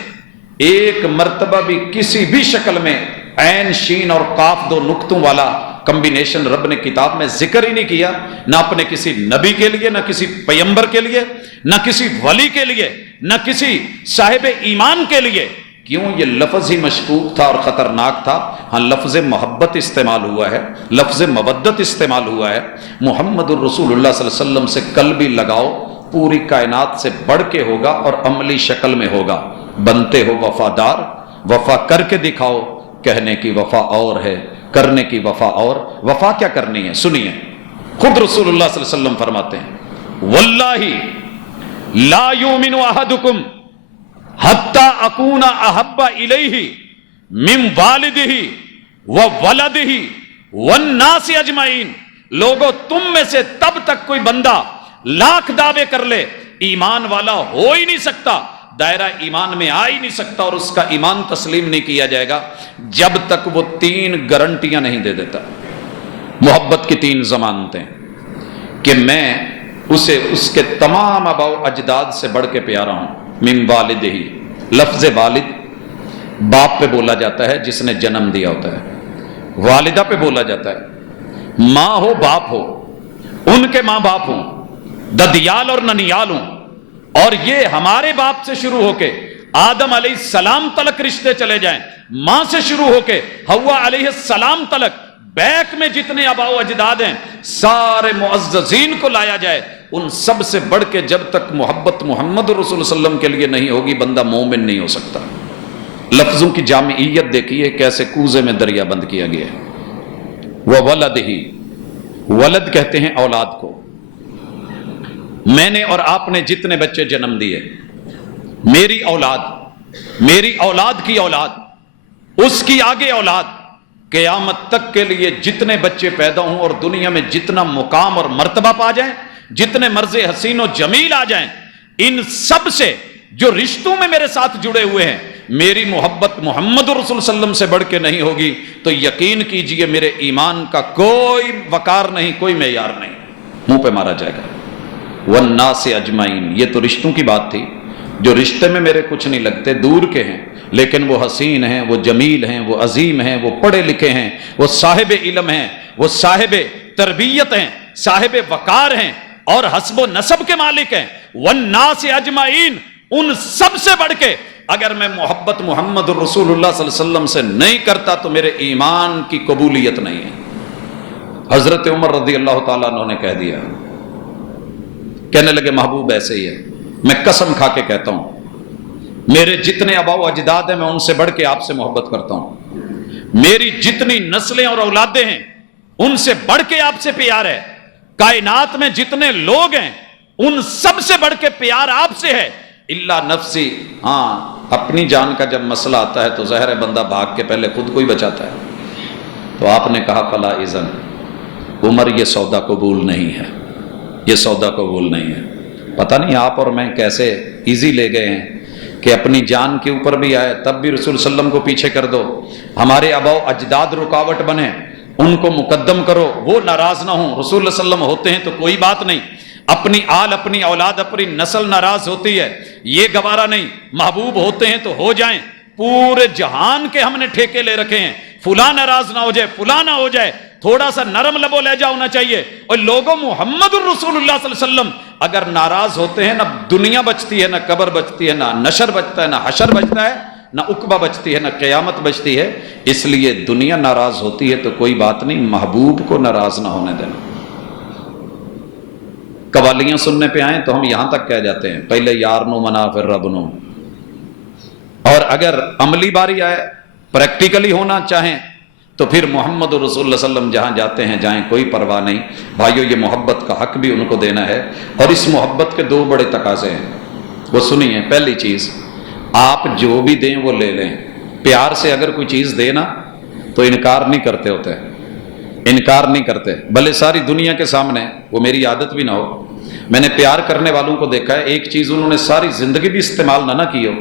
ایک مرتبہ بھی کسی بھی شکل میں عین، شین اور قاف 2 نقطوں والا کمبینیشن رب نے کتاب میں ذکر ہی نہیں کیا، نہ اپنے کسی نبی کے لیے، نہ کسی پیغمبر کے لیے، نہ کسی ولی کے لیے، نہ کسی صاحب ایمان کے لیے۔ کیوں؟ یہ لفظ ہی مشکوک تھا اور خطرناک تھا۔ ہاں، لفظ محبت استعمال ہوا ہے، لفظ مودت استعمال ہوا ہے۔ محمد الرسول اللہ صلی اللہ علیہ وسلم سے قلبی لگاؤ پوری کائنات سے بڑھ کے ہوگا اور عملی شکل میں ہوگا۔ بنتے ہو وفادار، وفا کر کے دکھاؤ، کہنے کی وفا اور ہے، کرنے کی وفا اور۔ وفا کیا کرنی ہے؟ سنیے، خود رسول اللہ صلی اللہ علیہ وسلم فرماتے ہیں، واللہ لا یؤمن احدکم حتی اکون احب الیہ من والدہ وولدہ والناس اجمعین۔ لوگوں، تم میں سے تب تک کوئی بندہ لاکھ دعوے کر لے، ایمان والا ہو ہی نہیں سکتا، دائرہ ایمان میں آ ہی نہیں سکتا، اور اس کا ایمان تسلیم نہیں کیا جائے گا جب تک وہ 3 گارنٹیاں نہیں دے دیتا۔ محبت کی 3 ضمانتیں کہ میں اسے اس کے تمام آباء و اجداد سے بڑھ کے پیارا ہوں۔ من والدہ، لفظ والد باپ پہ بولا جاتا ہے جس نے جنم دیا ہوتا ہے، والدہ پہ بولا جاتا ہے، ماں ہو باپ ہو، ان کے ماں باپ ہوں، ددیال اور ننیال ہوں، اور یہ ہمارے باپ سے شروع ہو کے آدم علیہ السلام تلک رشتے چلے جائیں، ماں سے شروع ہو کے حوا علیہ السلام تلک، بیک میں جتنے آباء و اجداد ہیں سارے معززین کو لایا جائے، ان سب سے بڑھ کے جب تک محبت محمد رسول اللہ صلی اللہ علیہ وسلم کے لیے نہیں ہوگی، بندہ مومن نہیں ہو سکتا۔ لفظوں کی جامعیت دیکھیے کیسے کوزے میں دریا بند کیا گیا ہے۔ وَوَلَدِهِ، ولد کہتے ہیں اولاد کو۔ میں نے اور آپ نے جتنے بچے جنم دیے، میری اولاد کی اولاد، اس کی آگے اولاد، قیامت تک کے لیے جتنے بچے پیدا ہوں اور دنیا میں جتنا مقام اور مرتبہ پا جائیں، جتنے مرض حسین و جمیل آ جائیں، ان سب سے جو رشتوں میں میرے ساتھ جڑے ہوئے ہیں، میری محبت محمد رسول صلی اللہ علیہ وسلم سے بڑھ کے نہیں ہوگی تو یقین کیجئے میرے ایمان کا کوئی وقار نہیں، کوئی معیار نہیں، منہ پہ مارا جائے گا۔ والناس اجمعین، یہ تو رشتوں کی بات تھی، جو رشتے میں میرے کچھ نہیں لگتے، دور کے ہیں، لیکن وہ حسین ہیں، وہ جمیل ہیں، وہ عظیم ہیں، وہ پڑھے لکھے ہیں، وہ صاحب علم ہیں، وہ صاحب تربیت ہیں، صاحب وقار ہیں اور حسب و نسب کے مالک ہیں۔ والناس اجمعین، ان سب سے بڑھ کے اگر میں محبت محمد رسول اللہ صلی اللہ علیہ وسلم سے نہیں کرتا تو میرے ایمان کی قبولیت نہیں ہے۔ حضرت عمر رضی اللہ تعالیٰ عنہ نے کہہ دیا، کہنے لگے محبوب ایسے ہی ہے، میں قسم کھا کے کہتا ہوں میرے جتنے آباء و اجداد ہیں میں ان سے بڑھ کے آپ سے محبت کرتا ہوں، میری جتنی نسلیں اور اولادیں ہیں ان سے بڑھ کے آپ سے پیار ہے، کائنات میں جتنے لوگ ہیں ان سب سے بڑھ کے پیار آپ سے ہے، الا نفسی، ہاں اپنی جان کا جب مسئلہ آتا ہے تو ظاہر ہے بندہ بھاگ کے پہلے خود کو ہی بچاتا ہے۔ تو آپ نے کہا فلا اذن، عمر یہ سودا قبول نہیں ہے، یہ سودا قبول نہیں ہے۔ پتہ نہیں آپ اور میں کیسے ایزی لے گئے ہیں کہ اپنی جان کے اوپر بھی آئے تب بھی رسول صلی اللہ علیہ وسلم کو پیچھے کر دو، ہمارے آباء و اجداد رکاوٹ بنے ان کو مقدم کرو، وہ ناراض نہ ہوں۔ رسول اللہ صلی اللہ علیہ وسلم ہوتے ہیں تو کوئی بات نہیں، اپنی آل، اپنی اولاد، اپنی نسل ناراض ہوتی ہے، یہ گوارا نہیں۔ محبوب ہوتے ہیں تو ہو جائیں، پورے جہان کے ہم نے ٹھیکے لے رکھے ہیں، فلاں ناراض نہ ہو جائے، فلاں نہ ہو جائے، تھوڑا سا نرم لب و لہجہ ہونا چاہیے۔ اور لوگوں محمد الرسول اللہ صلی اللہ علیہ وسلم اگر ناراض ہوتے ہیں، نہ دنیا بچتی ہے، نہ قبر بچتی ہے، نہ نشر بچتا ہے، نہ حشر بچتا ہے، نہ عقبہ بچتی ہے، نہ قیامت بچتی ہے۔ اس لیے دنیا ناراض ہوتی ہے تو کوئی بات نہیں، محبوب کو ناراض نہ ہونے دینا۔ قوالیاں سننے پہ آئیں تو ہم یہاں تک کہہ جاتے ہیں پہلے یار نو منا پھر رب نو، اور اگر عملی باری آئے، پریکٹیکلی ہونا چاہیں تو پھر محمد رسول اللہ صلی اللہ علیہ وسلم جہاں جاتے ہیں جائیں، کوئی پرواہ نہیں۔ بھائیو، یہ محبت کا حق بھی ان کو دینا ہے، اور اس محبت کے دو بڑے تقاضے ہیں، وہ سنیے۔ پہلی چیز، آپ جو بھی دیں وہ لے لیں، پیار سے اگر کوئی چیز دینا تو انکار نہیں کرتے ہوتے، انکار نہیں کرتے، بھلے ساری دنیا کے سامنے، وہ میری عادت بھی نہ ہو۔ میں نے پیار کرنے والوں کو دیکھا ہے، ایک چیز انہوں نے ساری زندگی بھی استعمال نہ کی ہو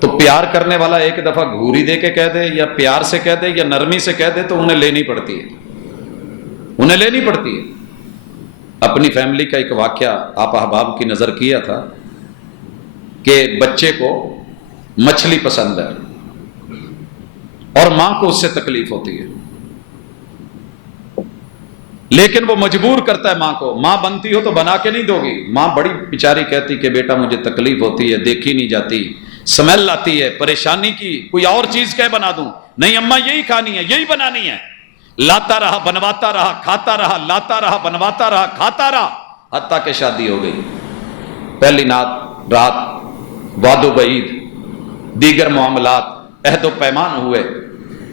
تو پیار کرنے والا ایک دفعہ گھوری دے کے کہہ دے، یا پیار سے کہہ دے، یا نرمی سے کہہ دے، تو انہیں لینی پڑتی ہے، انہیں لینی پڑتی ہے۔ اپنی فیملی کا ایک واقعہ آپ احباب کی نظر کیا تھا کہ بچے کو مچھلی پسند ہے اور ماں کو اس سے تکلیف ہوتی ہے، لیکن وہ مجبور کرتا ہے ماں کو، ماں بنتی ہو تو بنا کے نہیں دو گی؟ ماں بڑی بیچاری کہتی کہ بیٹا مجھے تکلیف ہوتی ہے، دیکھی نہیں جاتی، سمیل آتی ہے، پریشانی کی، کوئی اور چیز کہہ بنا دوں؟ نہیں اماں، یہی کھانی ہے، یہی بنانی ہے۔ لاتا رہا، بنواتا رہا، کھاتا رہا، لاتا رہا، بنواتا رہا، کھاتا رہا، حتیٰ کہ شادی ہو گئی۔ پہلی رات وعد و وعید، دیگر معاملات، عہد و پیمان ہوئے،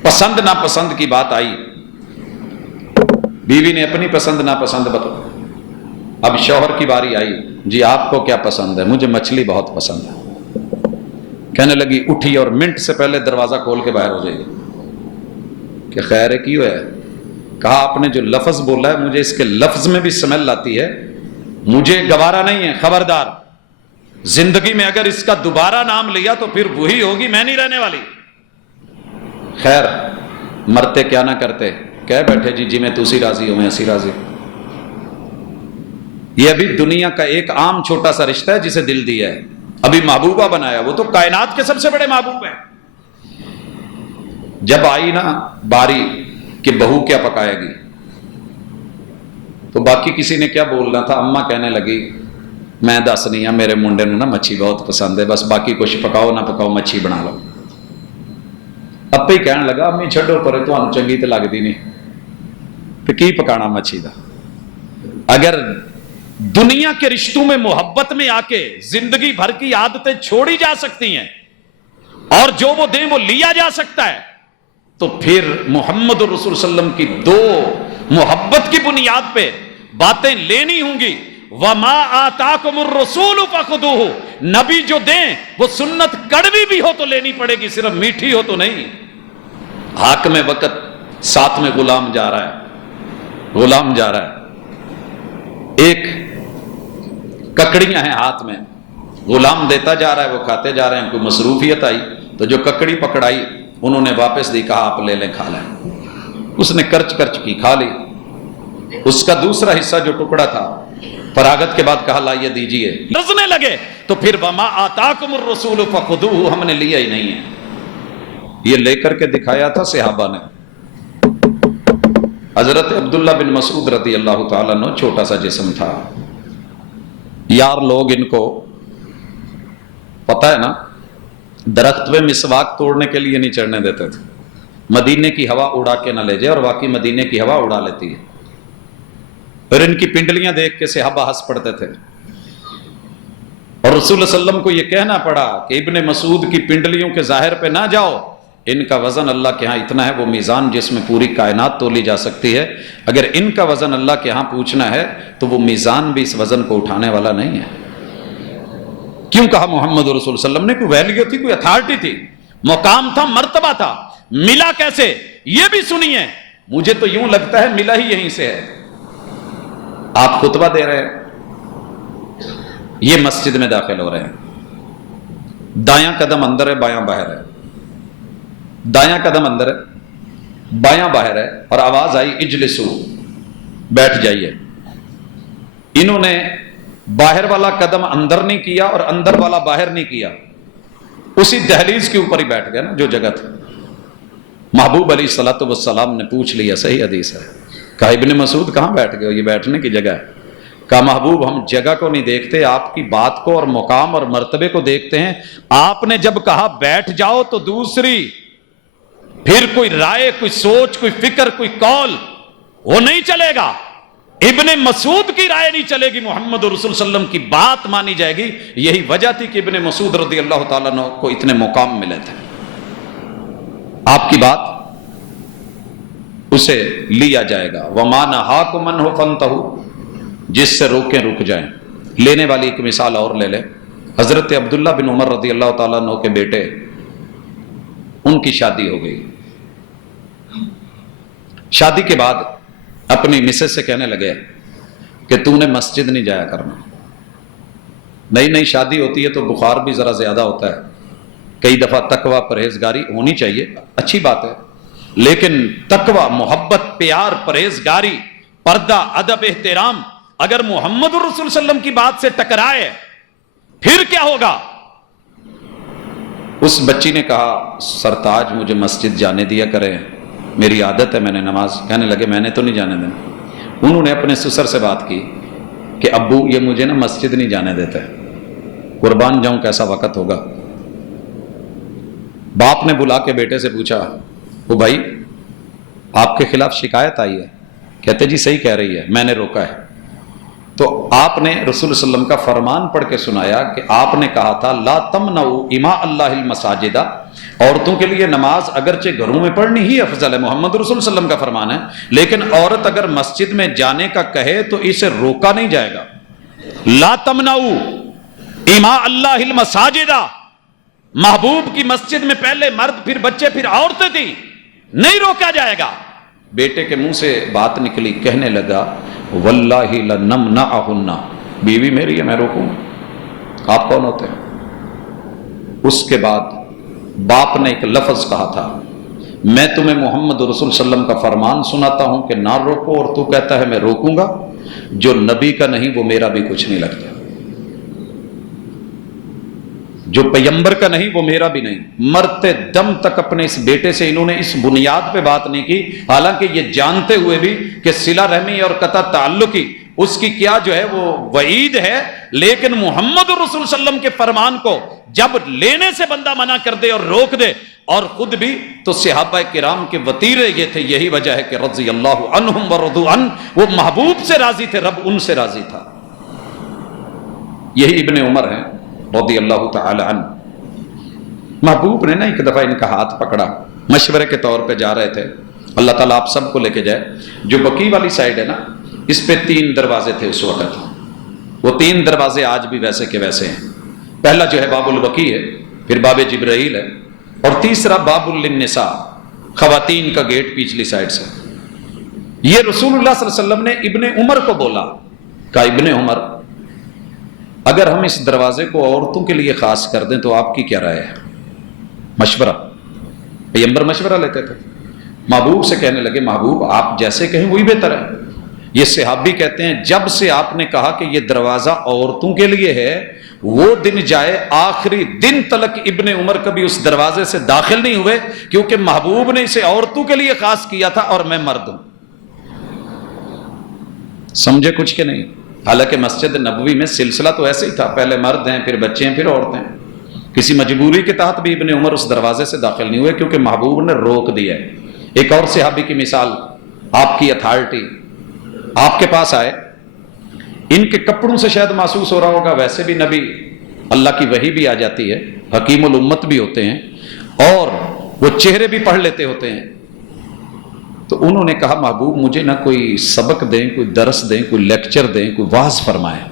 پسند ناپسند کی بات آئی، بیوی نے اپنی پسند ناپسند بتائی۔ اب شوہر کی باری آئی، جی آپ کو کیا پسند ہے؟ مجھے مچھلی بہت پسند ہے۔ کہنے لگی، اٹھی اور منٹ سے پہلے دروازہ کھول کے باہر ہو جائے گی کہ خیر ہے کیوں ہے؟ کہا آپ نے جو لفظ بولا ہے مجھے اس کے لفظ میں بھی سمیل آتی ہے، مجھے گوارا نہیں ہے، خبردار، زندگی میں اگر اس کا دوبارہ نام لیا تو پھر وہی ہوگی، میں نہیں رہنے والی۔ خیر، مرتے کیا نہ کرتے، کہہ بیٹھے جی میں تسی راضی ہوں، میں اسی راضی۔ یہ ابھی دنیا کا ایک عام چھوٹا سا رشتہ ہے جسے دل دیا ہے، ابھی محبوبہ بنایا، وہ تو کائنات کے سب سے بڑے محبوب ہیں۔ جب آئی نا باری کہ بہو کیا پکائے گی، تو باقی کسی نے کیا بولنا تھا، اماں کہنے لگی میں دس نہیں ہاں، میرے منڈے نو نا مچھی بہت پسند ہے، بس باقی کچھ پکاؤ نہ پکاؤ مچھی بنا لو۔ اپے ہی کہنے لگا امی چھڈو پرے، تمہیں چنگی تو لگتی نہیں، تو کی پکانا مچھی دا۔ اگر دنیا کے رشتوں میں محبت میں آ کے زندگی بھر کی عادتیں چھوڑی جا سکتی ہیں اور جو وہ دیں وہ لیا جا سکتا ہے، تو پھر محمد الرسول صلی اللہ علیہ وسلم کی دو محبت کی بنیاد پہ باتیں لینی ہوں گی۔ وَمَا آتَاكُمُ الرَّسُولُ فَخُذُوهُ، نبی جو دیں وہ سنت کڑوی بھی ہو تو لینی پڑے گی، صرف میٹھی ہو تو نہیں۔ حاکم وقت ساتھ میں غلام جا رہا ہے، غلام جا رہا ہے، ایک ککڑیاں ہیں ہاتھ میں، غلام دیتا جا رہا ہے، وہ کھاتے جا رہے ہیں، کوئی مصروفیت آئی تو جو ککڑی پکڑائی انہوں نے واپس دی، کہا آپ لے لیں کھا لیں۔ اس نے کرچ کرچ کی، کھا لی۔ اس کا دوسرا حصہ جو ٹکڑا تھا فراغت کے بعد کہا لائیے دیجئے، رزنے لگے تو پھر وما آتاکم الرسول فخذوہ، ہم نے لیا ہی نہیں ہے۔ یہ لے کر کے دکھایا تھا صحابہ نے۔ حضرت عبداللہ بن مسعود رضی اللہ تعالیٰ عنہ، چھوٹا سا جسم تھا یار، لوگ ان کو پتہ ہے نا درخت پہ مسواک توڑنے کے لیے نہیں چڑھنے دیتے تھے، مدینے کی ہوا اڑا کے نہ لے جائے، اور واقعی مدینے کی ہوا اڑا لیتی ہے۔ اور ان کی پنڈلیاں دیکھ کے صحابہ ہنس پڑتے تھے، اور رسول اللہ صلی اللہ علیہ وسلم کو یہ کہنا پڑا کہ ابن مسعود کی پنڈلیوں کے ظاہر پہ نہ جاؤ، ان کا وزن اللہ کے ہاں اتنا ہے، وہ میزان جس میں پوری کائنات تولی جا سکتی ہے، اگر ان کا وزن اللہ کے ہاں پوچھنا ہے تو وہ میزان بھی اس وزن کو اٹھانے والا نہیں ہے۔ کیوں کہا محمد رسول صلی اللہ علیہ وسلم نے؟ کوئی ویلیو تھی، کوئی اتھارٹی تھی، مقام تھا، مرتبہ تھا۔ ملا کیسے یہ بھی سنیے، مجھے تو یوں لگتا ہے ملا ہی یہیں سے ہے۔ آپ خطبہ دے رہے ہیں، یہ مسجد میں داخل ہو رہے ہیں، دایاں قدم اندر ہے، بایاں باہر ہے، دایاں قدم اندر ہے، بایاں باہر ہے، اور آواز آئی اجلسو، بیٹھ جائیے۔ انہوں نے باہر والا قدم اندر نہیں کیا اور اندر والا باہر نہیں کیا، اسی دہلیز کے اوپر ہی بیٹھ گئے نا جو جگہ تھی۔ محبوب علیہ الصلوۃ والسلام نے پوچھ لیا، صحیح حدیث ہے، کہا ابن مسعود کہاں بیٹھ گئے ہو، یہ بیٹھنے کی جگہ ہے۔ کہا محبوب ہم جگہ کو نہیں دیکھتے، آپ کی بات کو اور مقام اور مرتبے کو دیکھتے ہیں۔ آپ نے جب کہا بیٹھ جاؤ تو دوسری پھر کوئی رائے، کوئی سوچ، کوئی فکر، کوئی قول وہ نہیں چلے گا۔ ابن مسعود کی رائے نہیں چلے گی، محمد رسول صلی اللہ علیہ وسلم کی بات مانی جائے گی۔ یہی وجہ تھی کہ ابن مسعود رضی اللہ تعالیٰ عنہ کو اتنے مقام ملے تھے، آپ کی بات اسے لیا جائے گا۔ وَمَا نَهَاكُمْ عَنْهُ فَانْتَهُوا، جس سے روکیں رک جائیں۔ لینے والی ایک مثال اور لے لیں، حضرت عبداللہ بن عمر رضی اللہ تعالیٰ عنہ کے بیٹے، ان کی شادی ہو گئی۔ شادی کے بعد اپنی مسز سے کہنے لگے کہ تو نے مسجد نہیں جایا کرنا۔ نئی نئی شادی ہوتی ہے تو بخار بھی ذرا زیادہ ہوتا ہے، کئی دفعہ تقوی پرہیزگاری ہونی چاہیے، اچھی بات ہے، لیکن تقوی، محبت، پیار، پرہیزگاری، پردہ، ادب، احترام اگر محمد الرسول صلی اللہ علیہ وسلم کی بات سے ٹکرائے پھر کیا ہوگا؟ اس بچی نے کہا سرتاج مجھے مسجد جانے دیا کریں، میری عادت ہے، میں نے نماز۔ کہنے لگے میں نے تو نہیں جانے دینا۔ انہوں نے اپنے سسر سے بات کی کہ ابو یہ مجھے نا مسجد نہیں جانے دیتے، قربان جاؤں کیسا وقت ہوگا۔ باپ نے بلا کے بیٹے سے پوچھا وہ بھائی آپ کے خلاف شکایت آئی ہے؟ کہتے جی صحیح کہہ رہی ہے، میں نے روکا ہے۔ تو آپ نے رسول صلی اللہ علیہ وسلم کا فرمان پڑھ کے سنایا کہ آپ نے کہا تھا لا تمنعوا اماء اللہ المساجد، عورتوں کے لیے نماز اگرچہ گھروں میں پڑھنی ہی افضل ہے، محمد رسول صلی اللہ علیہ وسلم کا فرمان ہے، لیکن عورت اگر مسجد میں جانے کا کہے تو اسے روکا نہیں جائے گا۔ لا تمنعوا اماء اللہ المساجد، محبوب کی مسجد میں پہلے مرد پھر بچے پھر عورتیں تھی، نہیں روکا جائے گا۔ بیٹے کے منہ سے بات نکلی، کہنے لگا واللہ لنمنعہن، بیوی میری ہے میں روکوں گا، آپ کون ہوتے ہیں؟ اس کے بعد باپ نے ایک لفظ کہا تھا میں تمہیں محمد رسول صلی اللہ علیہ وسلم کا فرمان سناتا ہوں کہ نہ روکو، اور تو کہتا ہے میں روکوں گا، جو نبی کا نہیں وہ میرا بھی کچھ نہیں لگتا، جو پیغمبر کا نہیں وہ میرا بھی نہیں۔ مرتے دم تک اپنے اس بیٹے سے انہوں نے اس بنیاد پہ بات نہیں کی، حالانکہ یہ جانتے ہوئے بھی کہ صلہ رحمی اور قطع تعلقی اس کی کیا جو ہے وہ وعید ہے، لیکن محمد رسول صلی اللہ علیہ وسلم کے فرمان کو جب لینے سے بندہ منع کر دے اور روک دے، اور خود بھی تو صحابہ کرام کے وتیرے یہ تھے، یہی وجہ ہے کہ رضی اللہ عنہم ورضوا عنہ، وہ محبوب سے راضی تھے، رب ان سے راضی تھا۔ یہی ابن عمر ہیں رضی اللہ تعالی عنہ۔ محبوب نے نا ایک دفعہ ان کا ہاتھ پکڑا، مشورے کے طور پہ جا رہے تھے، اللہ تعالیٰ آپ سب کو لے کے جائے۔ جو بقیع والی سائڈ ہے نا، اس پہ 3 دروازے تھے اس وقت، وہ 3 دروازے آج بھی ویسے کے ویسے ہیں۔ پہلا جو ہے باب البقیع ہے، پھر باب جبرائیل ہے، اور تیسرا باب للنساء، خواتین کا گیٹ پچھلی سائڈ سے۔ یہ رسول اللہ صلی اللہ علیہ وسلم نے ابن عمر کو بولا، کہا ابن عمر اگر ہم اس دروازے کو عورتوں کے لیے خاص کر دیں تو آپ کی کیا رائے ہے؟ مشورہ، پیغمبر مشورہ لیتے تھے۔ محبوب سے کہنے لگے محبوب آپ جیسے کہیں وہی بہتر ہے۔ یہ صحابی کہتے ہیں جب سے آپ نے کہا کہ یہ دروازہ عورتوں کے لیے ہے، وہ دن جائے آخری دن تلک ابن عمر کبھی اس دروازے سے داخل نہیں ہوئے، کیونکہ محبوب نے اسے عورتوں کے لیے خاص کیا تھا اور میں مرد ہوں۔ سمجھے کچھ کہ نہیں؟ حالانکہ مسجد نبوی میں سلسلہ تو ایسے ہی تھا، پہلے مرد ہیں پھر بچے ہیں پھر عورتیں۔ کسی مجبوری کے تحت بھی ابن عمر اس دروازے سے داخل نہیں ہوئے، کیونکہ محبوب نے روک دیا ہے۔ ایک اور صحابی کی مثال، آپ کی اتھارٹی، آپ کے پاس آئے، ان کے کپڑوں سے شاید محسوس ہو رہا ہوگا، ویسے بھی نبی اللہ کی وحی بھی آ جاتی ہے، حکیم الامت بھی ہوتے ہیں، اور وہ چہرے بھی پڑھ لیتے ہوتے ہیں۔ تو انہوں نے کہا محبوب مجھے نہ کوئی سبق دیں، کوئی درس دیں، کوئی لیکچر دیں، کوئی واعظ فرمائیں۔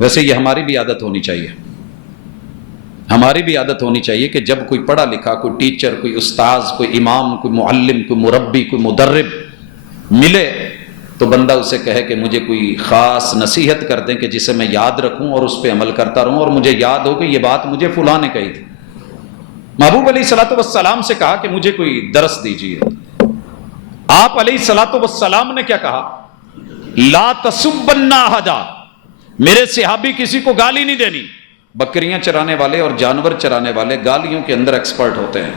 ویسے یہ ہماری بھی عادت ہونی چاہیے، ہماری بھی عادت ہونی چاہیے کہ جب کوئی پڑھا لکھا، کوئی ٹیچر، کوئی استاذ، کوئی امام، کوئی معلم، کوئی مربی، کوئی مدرب ملے تو بندہ اسے کہے کہ مجھے کوئی خاص نصیحت کر دیں کہ جسے میں یاد رکھوں اور اس پہ عمل کرتا رہوں، اور مجھے یاد ہو کہ یہ بات مجھے فلاں نے کہی تھی۔ محبوب علیہ الصلوۃ والسلام سے کہا کہ مجھے کوئی درس دیجیے۔ آپ علیہ الصلوۃ والسلام نے کیا کہا؟ لا تسبن احدا، میرے صحابی کسی کو گالی نہیں دینی۔ بکریاں چرانے والے اور جانور چرانے والے گالیوں کے اندر ایکسپرٹ ہوتے ہیں،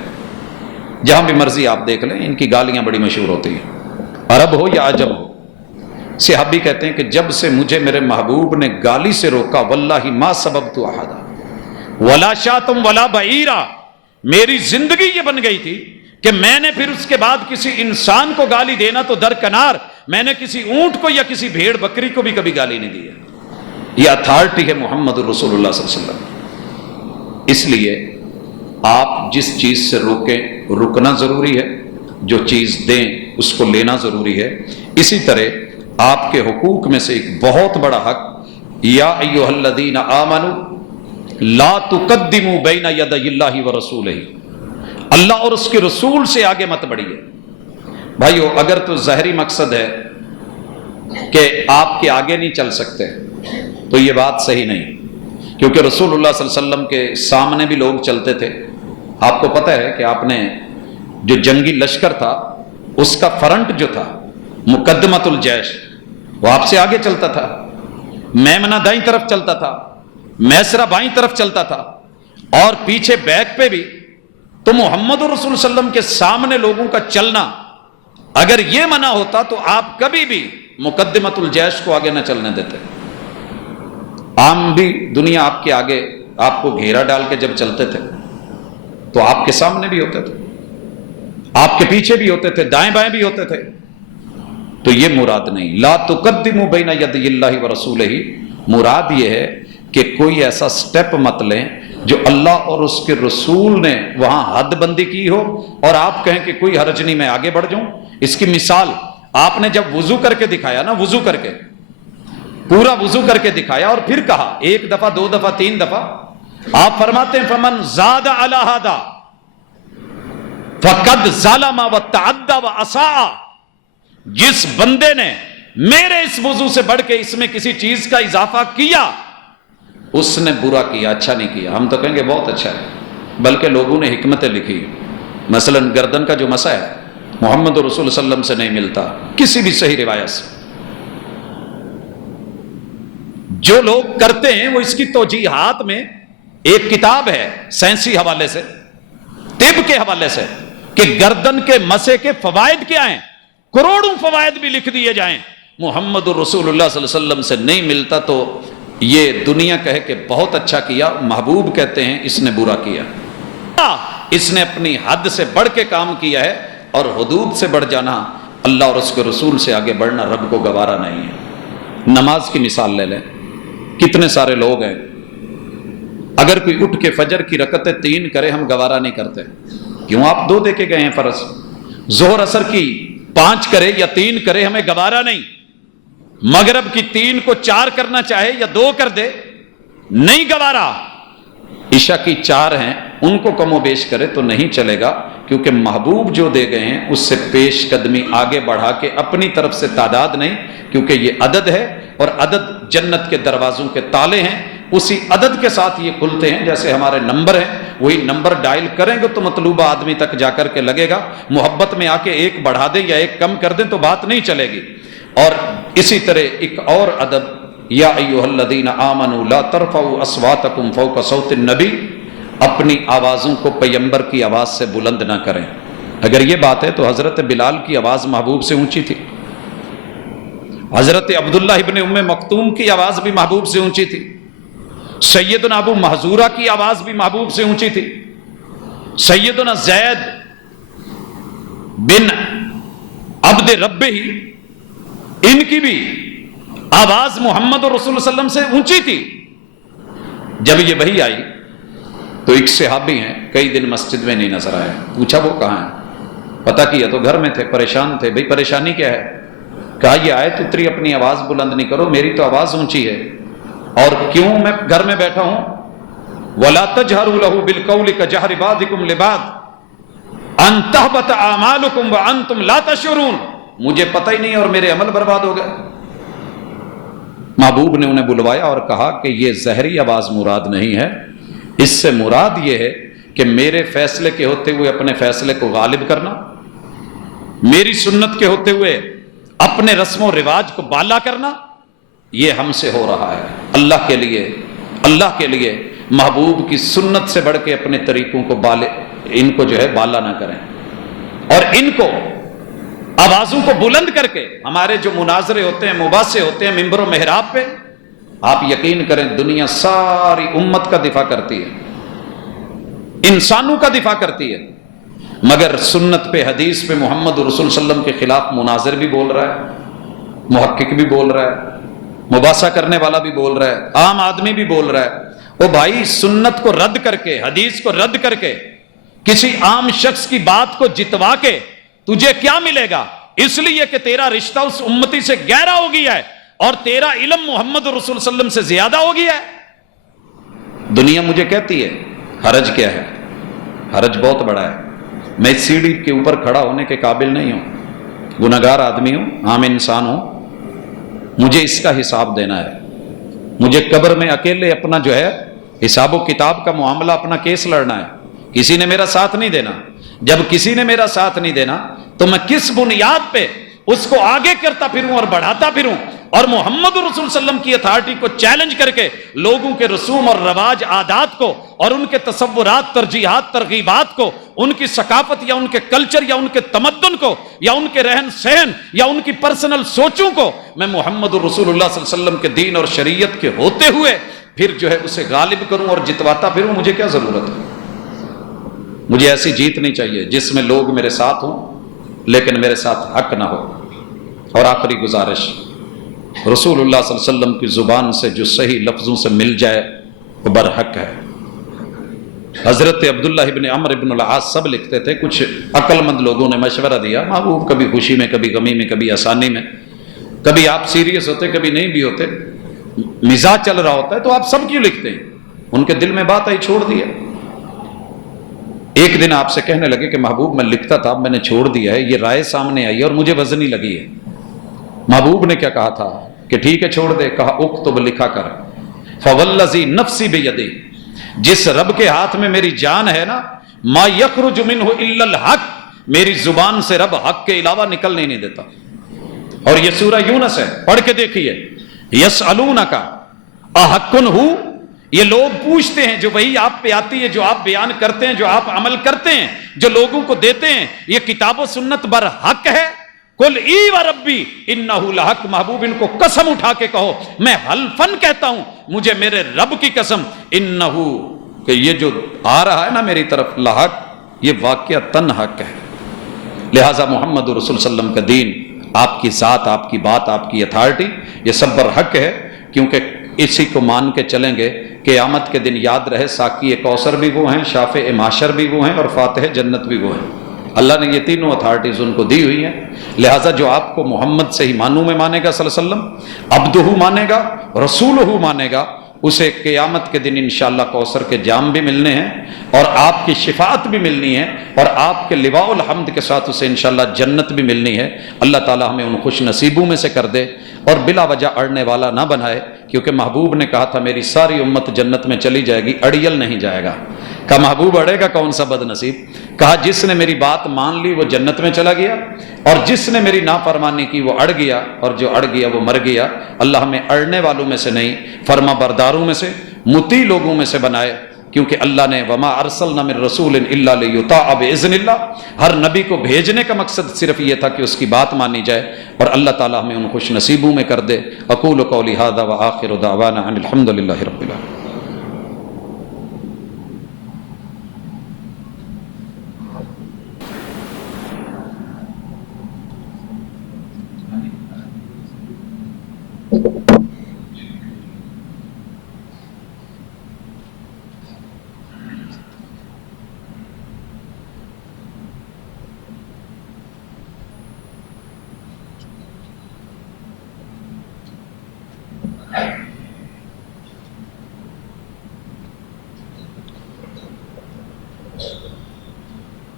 جہاں بھی مرضی آپ دیکھ لیں ان کی گالیاں بڑی مشہور ہوتی ہیں، عرب ہو یا عجم ہو۔ صحابی کہتے ہیں کہ جب سے مجھے میرے محبوب نے گالی سے روکا، واللہ ما سببت احدا ولا شاتم ولا بعیرا، میری زندگی یہ بن گئی تھی کہ میں نے پھر اس کے بعد کسی انسان کو گالی دینا تو درکنار، میں نے کسی اونٹ کو یا کسی بھیڑ بکری کو بھی کبھی گالی نہیں دی ہے۔ یہ اتھارٹی ہے محمد رسول اللہ صلی اللہ علیہ وسلم۔ اس لیے آپ جس چیز سے روکیں رکنا ضروری ہے، جو چیز دیں اس کو لینا ضروری ہے۔ اسی طرح آپ کے حقوق میں سے ایک بہت بڑا حق، یا ایھا الذین آمنوا لا تقدموا بین یدی اللہ ورسولہ، اللہ اور اس کے رسول سے آگے مت بڑھیے۔ بھائیو، اگر تو ظاہری مقصد ہے کہ آپ کے آگے نہیں چل سکتے تو یہ بات صحیح نہیں، کیونکہ رسول اللہ صلی اللہ علیہ وسلم کے سامنے بھی لوگ چلتے تھے۔ آپ کو پتہ ہے کہ آپ نے جو جنگی لشکر تھا اس کا فرنٹ جو تھا مقدمۃ الجیش، وہ آپ سے آگے چلتا تھا، میمنہ دائیں طرف چلتا تھا، میسرہ بائیں طرف چلتا تھا، اور پیچھے بیک پہ بھی۔ تو محمد رسول صلی اللہ علیہ وسلم کے سامنے لوگوں کا چلنا اگر یہ منع ہوتا تو آپ کبھی بھی مقدمۃ الجیش کو آگے نہ چلنے دیتے۔ عام بھی دنیا آپ کے آگے آپ کو گھیرا ڈال کے جب چلتے تھے تو آپ کے سامنے بھی ہوتے تھے، آپ کے پیچھے بھی ہوتے تھے، دائیں بائیں بھی ہوتے تھے۔ تو یہ مراد نہیں، لا تقدموا بین یدی اللہ ورسولہ، مراد یہ ہے کہ کوئی ایسا سٹیپ مت لیں جو اللہ اور اس کے رسول نے وہاں حد بندی کی ہو اور آپ کہیں کہ کوئی حرج نہیں میں آگے بڑھ جاؤں۔ اس کی مثال آپ نے جب وضو کر کے دکھایا نا، وضو کر کے پورا وضو کر کے دکھایا اور پھر کہا ایک دفعہ، دو دفعہ، تین دفعہ، آپ فرماتے ہیں فمن زاد علی ھذا فقد ظلم وتعدى واساء، جس بندے نے میرے اس وضو سے بڑھ کے اس میں کسی چیز کا اضافہ کیا اس نے برا کیا، اچھا نہیں کیا۔ ہم تو کہیں گے بہت اچھا ہے، بلکہ لوگوں نے حکمتیں لکھی۔ مثلا گردن کا جو مسح ہے محمد رسول صلی اللہ علیہ وسلم سے نہیں ملتا کسی بھی صحیح روایت سے۔ جو لوگ کرتے ہیں وہ اس کی توجیحات میں ایک کتاب ہے سائنسی حوالے سے، طب کے حوالے سے، کہ گردن کے مسح کے فوائد کیا ہیں، کروڑوں فوائد بھی لکھ دیے جائیں، محمد رسول اللہ صلی اللہ علیہ وسلم سے نہیں ملتا تو یہ دنیا کہے کہ بہت اچھا کیا، محبوب کہتے ہیں اس نے برا کیا، اس نے اپنی حد سے بڑھ کے کام کیا ہے، اور حدود سے بڑھ جانا، اللہ اور اس کے رسول سے آگے بڑھنا رب کو گوارا نہیں ہے۔ نماز کی مثال لے لیں، کتنے سارے لوگ ہیں، اگر کوئی اٹھ کے فجر کی رکعتیں 3 کرے ہم گوارا نہیں کرتے، کیوں؟ آپ 2 دے کے گئے ہیں فرض۔ ظہر عصر کی 5 کرے یا 3 کرے ہمیں گوارا نہیں، مغرب کی 3 کو 4 کرنا چاہے یا 2 کر دے نہیں گوارا، عشاء کی 4 ہیں ان کو کم و بیش کرے تو نہیں چلے گا، کیونکہ محبوب جو دے گئے ہیں اس سے پیش قدمی آگے بڑھا کے اپنی طرف سے تعداد نہیں، کیونکہ یہ عدد ہے اور عدد جنت کے دروازوں کے تالے ہیں، اسی عدد کے ساتھ یہ کھلتے ہیں، جیسے ہمارے نمبر ہیں، وہی نمبر ڈائل کریں گے تو مطلوبہ آدمی تک جا کر کے لگے گا۔ محبت میں آ کے 1 بڑھا دیں یا 1 کم کر دیں تو بات نہیں چلے گی۔ اور اسی طرح ایک اور ادب، یا ایھا الذین آمنوا لا ترفعوا اصواتکم فوق صوت النبی، اپنی آوازوں کو پیغمبر کی آواز سے بلند نہ کریں۔ اگر یہ بات ہے تو حضرت بلال کی آواز محبوب سے اونچی تھی، حضرت عبداللہ ابن ام مکتوم کی آواز بھی محبوب سے اونچی تھی، سیدنا ابو محذورہ کی آواز بھی محبوب سے اونچی تھی، سیدنا زید بن عبد ربہ ان کی بھی آواز محمد رسول صلی اللہ علیہ وسلم سے اونچی تھی۔ جب یہ وحی آئی تو ایک صحابی ہیں، کئی دن مسجد میں نہیں نظر آئے، پوچھا وہ کہاں ہیں، پتہ کیا تو گھر میں تھے، پریشان تھے۔ بھئی پریشانی کیا ہے؟ کہا یہ آیت اتری، اپنی آواز بلند نہیں کرو، میری تو آواز اونچی ہے، اور کیوں میں گھر میں بیٹھا ہوں، وَلَا تَجْهَرُوا لَهُ بِالْقَوْلِ كَجَهْرِ بَعْضِكُمْ لِبَعْضٍ أَن تَحْبَطَ أَعْمَالُكُمْ وَأَنْتُمْ لَا تَشْعُرُونَ۔ مجھے پتہ ہی نہیں اور میرے عمل برباد ہو گئے۔ محبوب نے انہیں بلوایا اور کہا کہ یہ زہری آواز مراد نہیں ہے، اس سے مراد یہ ہے کہ میرے فیصلے کے ہوتے ہوئے اپنے فیصلے کو غالب کرنا، میری سنت کے ہوتے ہوئے اپنے رسم و رواج کو بالا کرنا، یہ ہم سے ہو رہا ہے۔ اللہ کے لیے محبوب کی سنت سے بڑھ کے اپنے طریقوں کو ان کو جو ہے بالا نہ کریں، اور ان کو آوازوں کو بلند کر کے ہمارے جو مناظرے ہوتے ہیں، مباحثے ہوتے ہیں ممبر و محراب پہ، آپ یقین کریں دنیا ساری امت کا دفاع کرتی ہے، انسانوں کا دفاع کرتی ہے، مگر سنت پہ، حدیث پہ، محمد رسول صلی اللہ علیہ وسلم کے خلاف مناظر بھی بول رہا ہے، محقق بھی بول رہا ہے، مباحثہ کرنے والا بھی بول رہا ہے، عام آدمی بھی بول رہا ہے۔ وہ بھائی سنت کو رد کر کے، حدیث کو رد کر کے، کسی عام شخص کی بات کو جتوا کے تجھے کیا ملے گا؟ اس لیے کہ تیرا رشتہ اس امتی سے گہرا ہو گیا ہے اور تیرا علم محمد رسول صلی اللہ علیہ وسلم سے زیادہ ہو گیا ہے۔ دنیا مجھے کہتی ہے حرج کیا ہے؟ حرج بہت بڑا ہے، میں اس سیڑھی کے اوپر کھڑا ہونے کے قابل نہیں ہوں، گنہگار آدمی ہوں، عام انسان ہوں، مجھے اس کا حساب دینا ہے، مجھے قبر میں اکیلے اپنا جو ہے حساب و کتاب کا معاملہ، اپنا کیس لڑنا ہے، کسی نے میرا ساتھ نہیں دینا۔ جب کسی نے میرا ساتھ نہیں دینا تو میں کس بنیاد پہ اس کو آگے کرتا پھروں اور بڑھاتا پھروں اور محمد رسول صلی اللہ علیہ وسلم کی اتھارٹی کو چیلنج کر کے لوگوں کے رسوم اور رواج، عادات کو اور ان کے تصورات، ترجیحات، ترغیبات کو، ان کی ثقافت یا ان کے کلچر یا ان کے تمدن کو یا ان کے رہن سہن یا ان کی پرسنل سوچوں کو میں محمد رسول اللہ صلی اللہ علیہ وسلم کے دین اور شریعت کے ہوتے ہوئے پھر جو ہے اسے غالب کروں اور جتواتا پھروں، مجھے کیا ضرورت ہے؟ مجھے ایسی جیت نہیں چاہیے جس میں لوگ میرے ساتھ ہوں لیکن میرے ساتھ حق نہ ہو۔ اور آخری گزارش، رسول اللہ صلی اللہ علیہ وسلم کی زبان سے جو صحیح لفظوں سے مل جائے وہ برحق ہے۔ حضرت عبداللہ ابن عمرو ابن العاص سب لکھتے تھے، کچھ عقل مند لوگوں نے مشورہ دیا، محبوب کبھی خوشی میں، کبھی غمی میں، کبھی آسانی میں، کبھی آپ سیریس ہوتے، کبھی نہیں بھی ہوتے، مزاج چل رہا ہوتا ہے، تو آپ سب کیوں لکھتے ہیں؟ ان کے دل میں بات آئی، چھوڑ دیا۔ ایک دن آپ سے کہنے لگے کہ محبوب میں لکھتا تھا، میں نے چھوڑ دیا ہے، یہ رائے سامنے آئی ہے اور مجھے وزنی لگی ہے۔ محبوب نے کیا کہا تھا کہ ٹھیک ہے چھوڑ دے، کہا اکتب، لکھا کر، فوالذی نفسی بیدی، جس رب کے ہاتھ میں میری جان ہے نا، ما یخرج منہ الا الحق، میری زبان سے رب حق کے علاوہ نکلنے نہیں دیتا۔ اور یہ سورہ یونس ہے، پڑھ کے دیکھیے، یسألونک احق ہو، یہ لوگ پوچھتے ہیں، جو وہی آپ پہ آتی ہے، جو آپ بیان کرتے ہیں، جو آپ عمل کرتے ہیں، جو لوگوں کو دیتے ہیں، یہ کتاب و سنت برحق ہے؟ قل ای و ربی انہ لحق، محبوب ان کو قسم اٹھا کے کہو، میں حلفن کہتا ہوں، مجھے میرے رب کی قسم، انہ، کہ یہ جو آ رہا ہے نا میری طرف، لحق، یہ واقعتاً حق ہے۔ لہٰذا محمد رسول صلی اللہ علیہ وسلم کا دین، آپ کی ذات، آپ کی بات، آپ کی اتھارٹی، یہ سب برحق ہے، کیونکہ اسی کو مان کے چلیں گے قیامت کے دن یاد رہے ساقی کوثر بھی وہ ہیں، شافع معاشر بھی وہ ہیں، اور فاتح جنت بھی وہ ہیں۔ اللہ نے یہ تینوں اتھارٹیز ان کو دی ہوئی ہیں۔ لہٰذا جو آپ کو محمد سے ہی مانوں میں مانے گا صلی اللہ علیہ وسلم، عبدہ مانے گا، رسولہ مانے گا، اسے قیامت کے دن انشاءاللہ کوثر کے جام بھی ملنے ہیں اور آپ کی شفاعت بھی ملنی ہے اور آپ کے لواء الحمد کے ساتھ اسے انشاءاللہ جنت بھی ملنی ہے۔ اللہ تعالی ہمیں ان خوش نصیبوں میں سے کر دے اور بلا وجہ اڑنے والا نہ بنائے، کیونکہ محبوب نے کہا تھا میری ساری امت جنت میں چلی جائے گی، اڑیل نہیں جائے گا۔ کہا محبوب اڑے گا کون سا بد نصیب؟ کہا جس نے میری بات مان لی وہ جنت میں چلا گیا، اور جس نے میری نافرمانی کی وہ اڑ گیا، اور جو اڑ گیا وہ مر گیا۔ اللہ ہمیں اڑنے والوں میں سے نہیں، فرما برداروں میں سے، مطیع لوگوں میں سے بنائے، کیونکہ اللہ نے وما ارسلنا من رسول الا لیطاع باذن اللہ، ہر نبی کو بھیجنے کا مقصد صرف یہ تھا کہ اس کی بات مانی جائے، اور اللہ تعالی ہمیں ان خوش نصیبوں میں کر دے۔ اقول قولی ھذا وآخر دعوانا ان الحمد للہ رب العالمین۔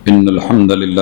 ان الحمد للہ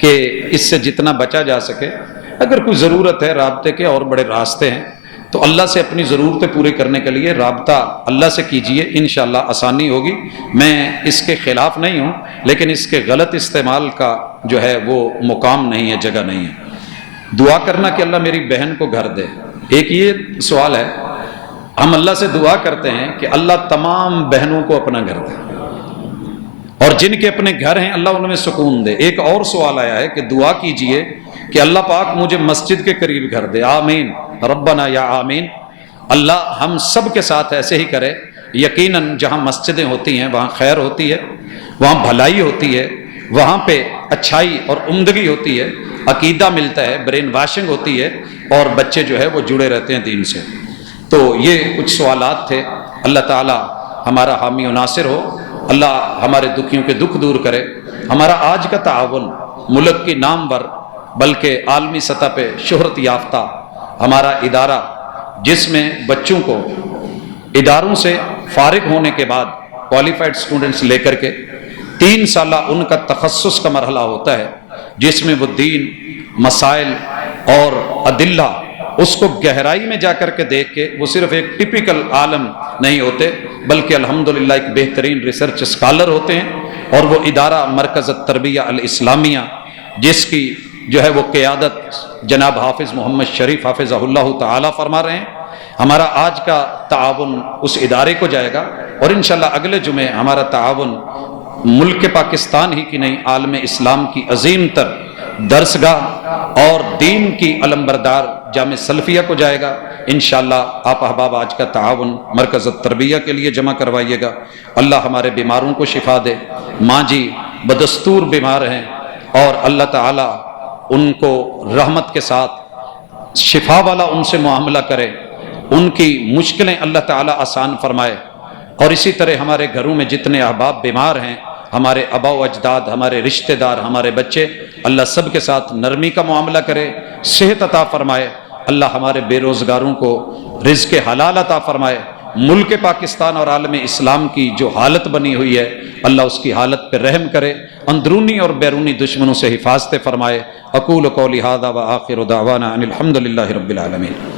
کہ اس سے جتنا بچا جا سکے، اگر کوئی ضرورت ہے رابطے کے اور بڑے راستے ہیں تو اللہ سے اپنی ضرورتیں پورے کرنے کے لیے رابطہ اللہ سے کیجئے، انشاءاللہ آسانی ہوگی۔ میں اس کے خلاف نہیں ہوں، لیکن اس کے غلط استعمال کا جو ہے وہ مقام نہیں ہے، جگہ نہیں ہے۔ دعا کرنا کہ اللہ میری بہن کو گھر دے، ایک یہ سوال ہے، ہم اللہ سے دعا کرتے ہیں کہ اللہ تمام بہنوں کو اپنا گھر دے، اور جن کے اپنے گھر ہیں اللہ ان میں سکون دے۔ ایک اور سوال آیا ہے کہ دعا کیجئے کہ اللہ پاک مجھے مسجد کے قریب گھر دے، آمین ربنا یا آمین۔ اللہ ہم سب کے ساتھ ایسے ہی کرے۔ یقیناً جہاں مسجدیں ہوتی ہیں وہاں خیر ہوتی ہے، وہاں بھلائی ہوتی ہے، وہاں پہ اچھائی اور عمدگی ہوتی ہے، عقیدہ ملتا ہے، برین واشنگ ہوتی ہے، اور بچے جو ہے وہ جڑے رہتے ہیں دین سے۔ تو یہ کچھ سوالات تھے۔ اللہ تعالی ہمارا حامی و ناصر ہو، اللہ ہمارے دکھیوں کے دکھ دور کرے۔ ہمارا آج کا تعاون ملک کی نامور بلکہ عالمی سطح پہ شہرت یافتہ ہمارا ادارہ، جس میں بچوں کو اداروں سے فارغ ہونے کے بعد کوالیفائڈ سٹوڈنٹس لے کر کے 3 سالہ ان کا تخصص کا مرحلہ ہوتا ہے، جس میں وہ دین، مسائل اور ادلہ اس کو گہرائی میں جا کر کے دیکھ کے وہ صرف ایک ٹپیکل عالم نہیں ہوتے، بلکہ الحمدللہ ایک بہترین ریسرچ اسکالر ہوتے ہیں۔ اور وہ ادارہ مرکز التربیہ الاسلامیہ، جس کی جو ہے وہ قیادت جناب حافظ محمد شریف حافظہ اللہ تعالی فرما رہے ہیں۔ ہمارا آج کا تعاون اس ادارے کو جائے گا، اور انشاءاللہ اگلے جمعے ہمارا تعاون ملک پاکستان ہی کی نہیں، عالم اسلام کی عظیم تر درسگاہ اور دین کی علمبردار جامع سلفیہ کو جائے گا۔ انشاءاللہ آپ احباب آج کا تعاون مرکز التربیہ کے لیے جمع کروائیے گا۔ اللہ ہمارے بیماروں کو شفا دے۔ ماں جی بدستور بیمار ہیں، اور اللہ تعالی ان کو رحمت کے ساتھ شفا والا ان سے معاملہ کرے، ان کی مشکلیں اللہ تعالی آسان فرمائے۔ اور اسی طرح ہمارے گھروں میں جتنے احباب بیمار ہیں، ہمارے آباء و اجداد، ہمارے رشتہ دار، ہمارے بچے، اللہ سب کے ساتھ نرمی کا معاملہ کرے، صحت عطا فرمائے۔ اللہ ہمارے بے روزگاروں کو رزق حلال عطا فرمائے۔ ملک پاکستان اور عالم اسلام کی جو حالت بنی ہوئی ہے، اللہ اس کی حالت پہ رحم کرے، اندرونی اور بیرونی دشمنوں سے حفاظت فرمائے۔ اقول قولی ھذا وآخر دعوانا ان الحمد للہ رب العالمین۔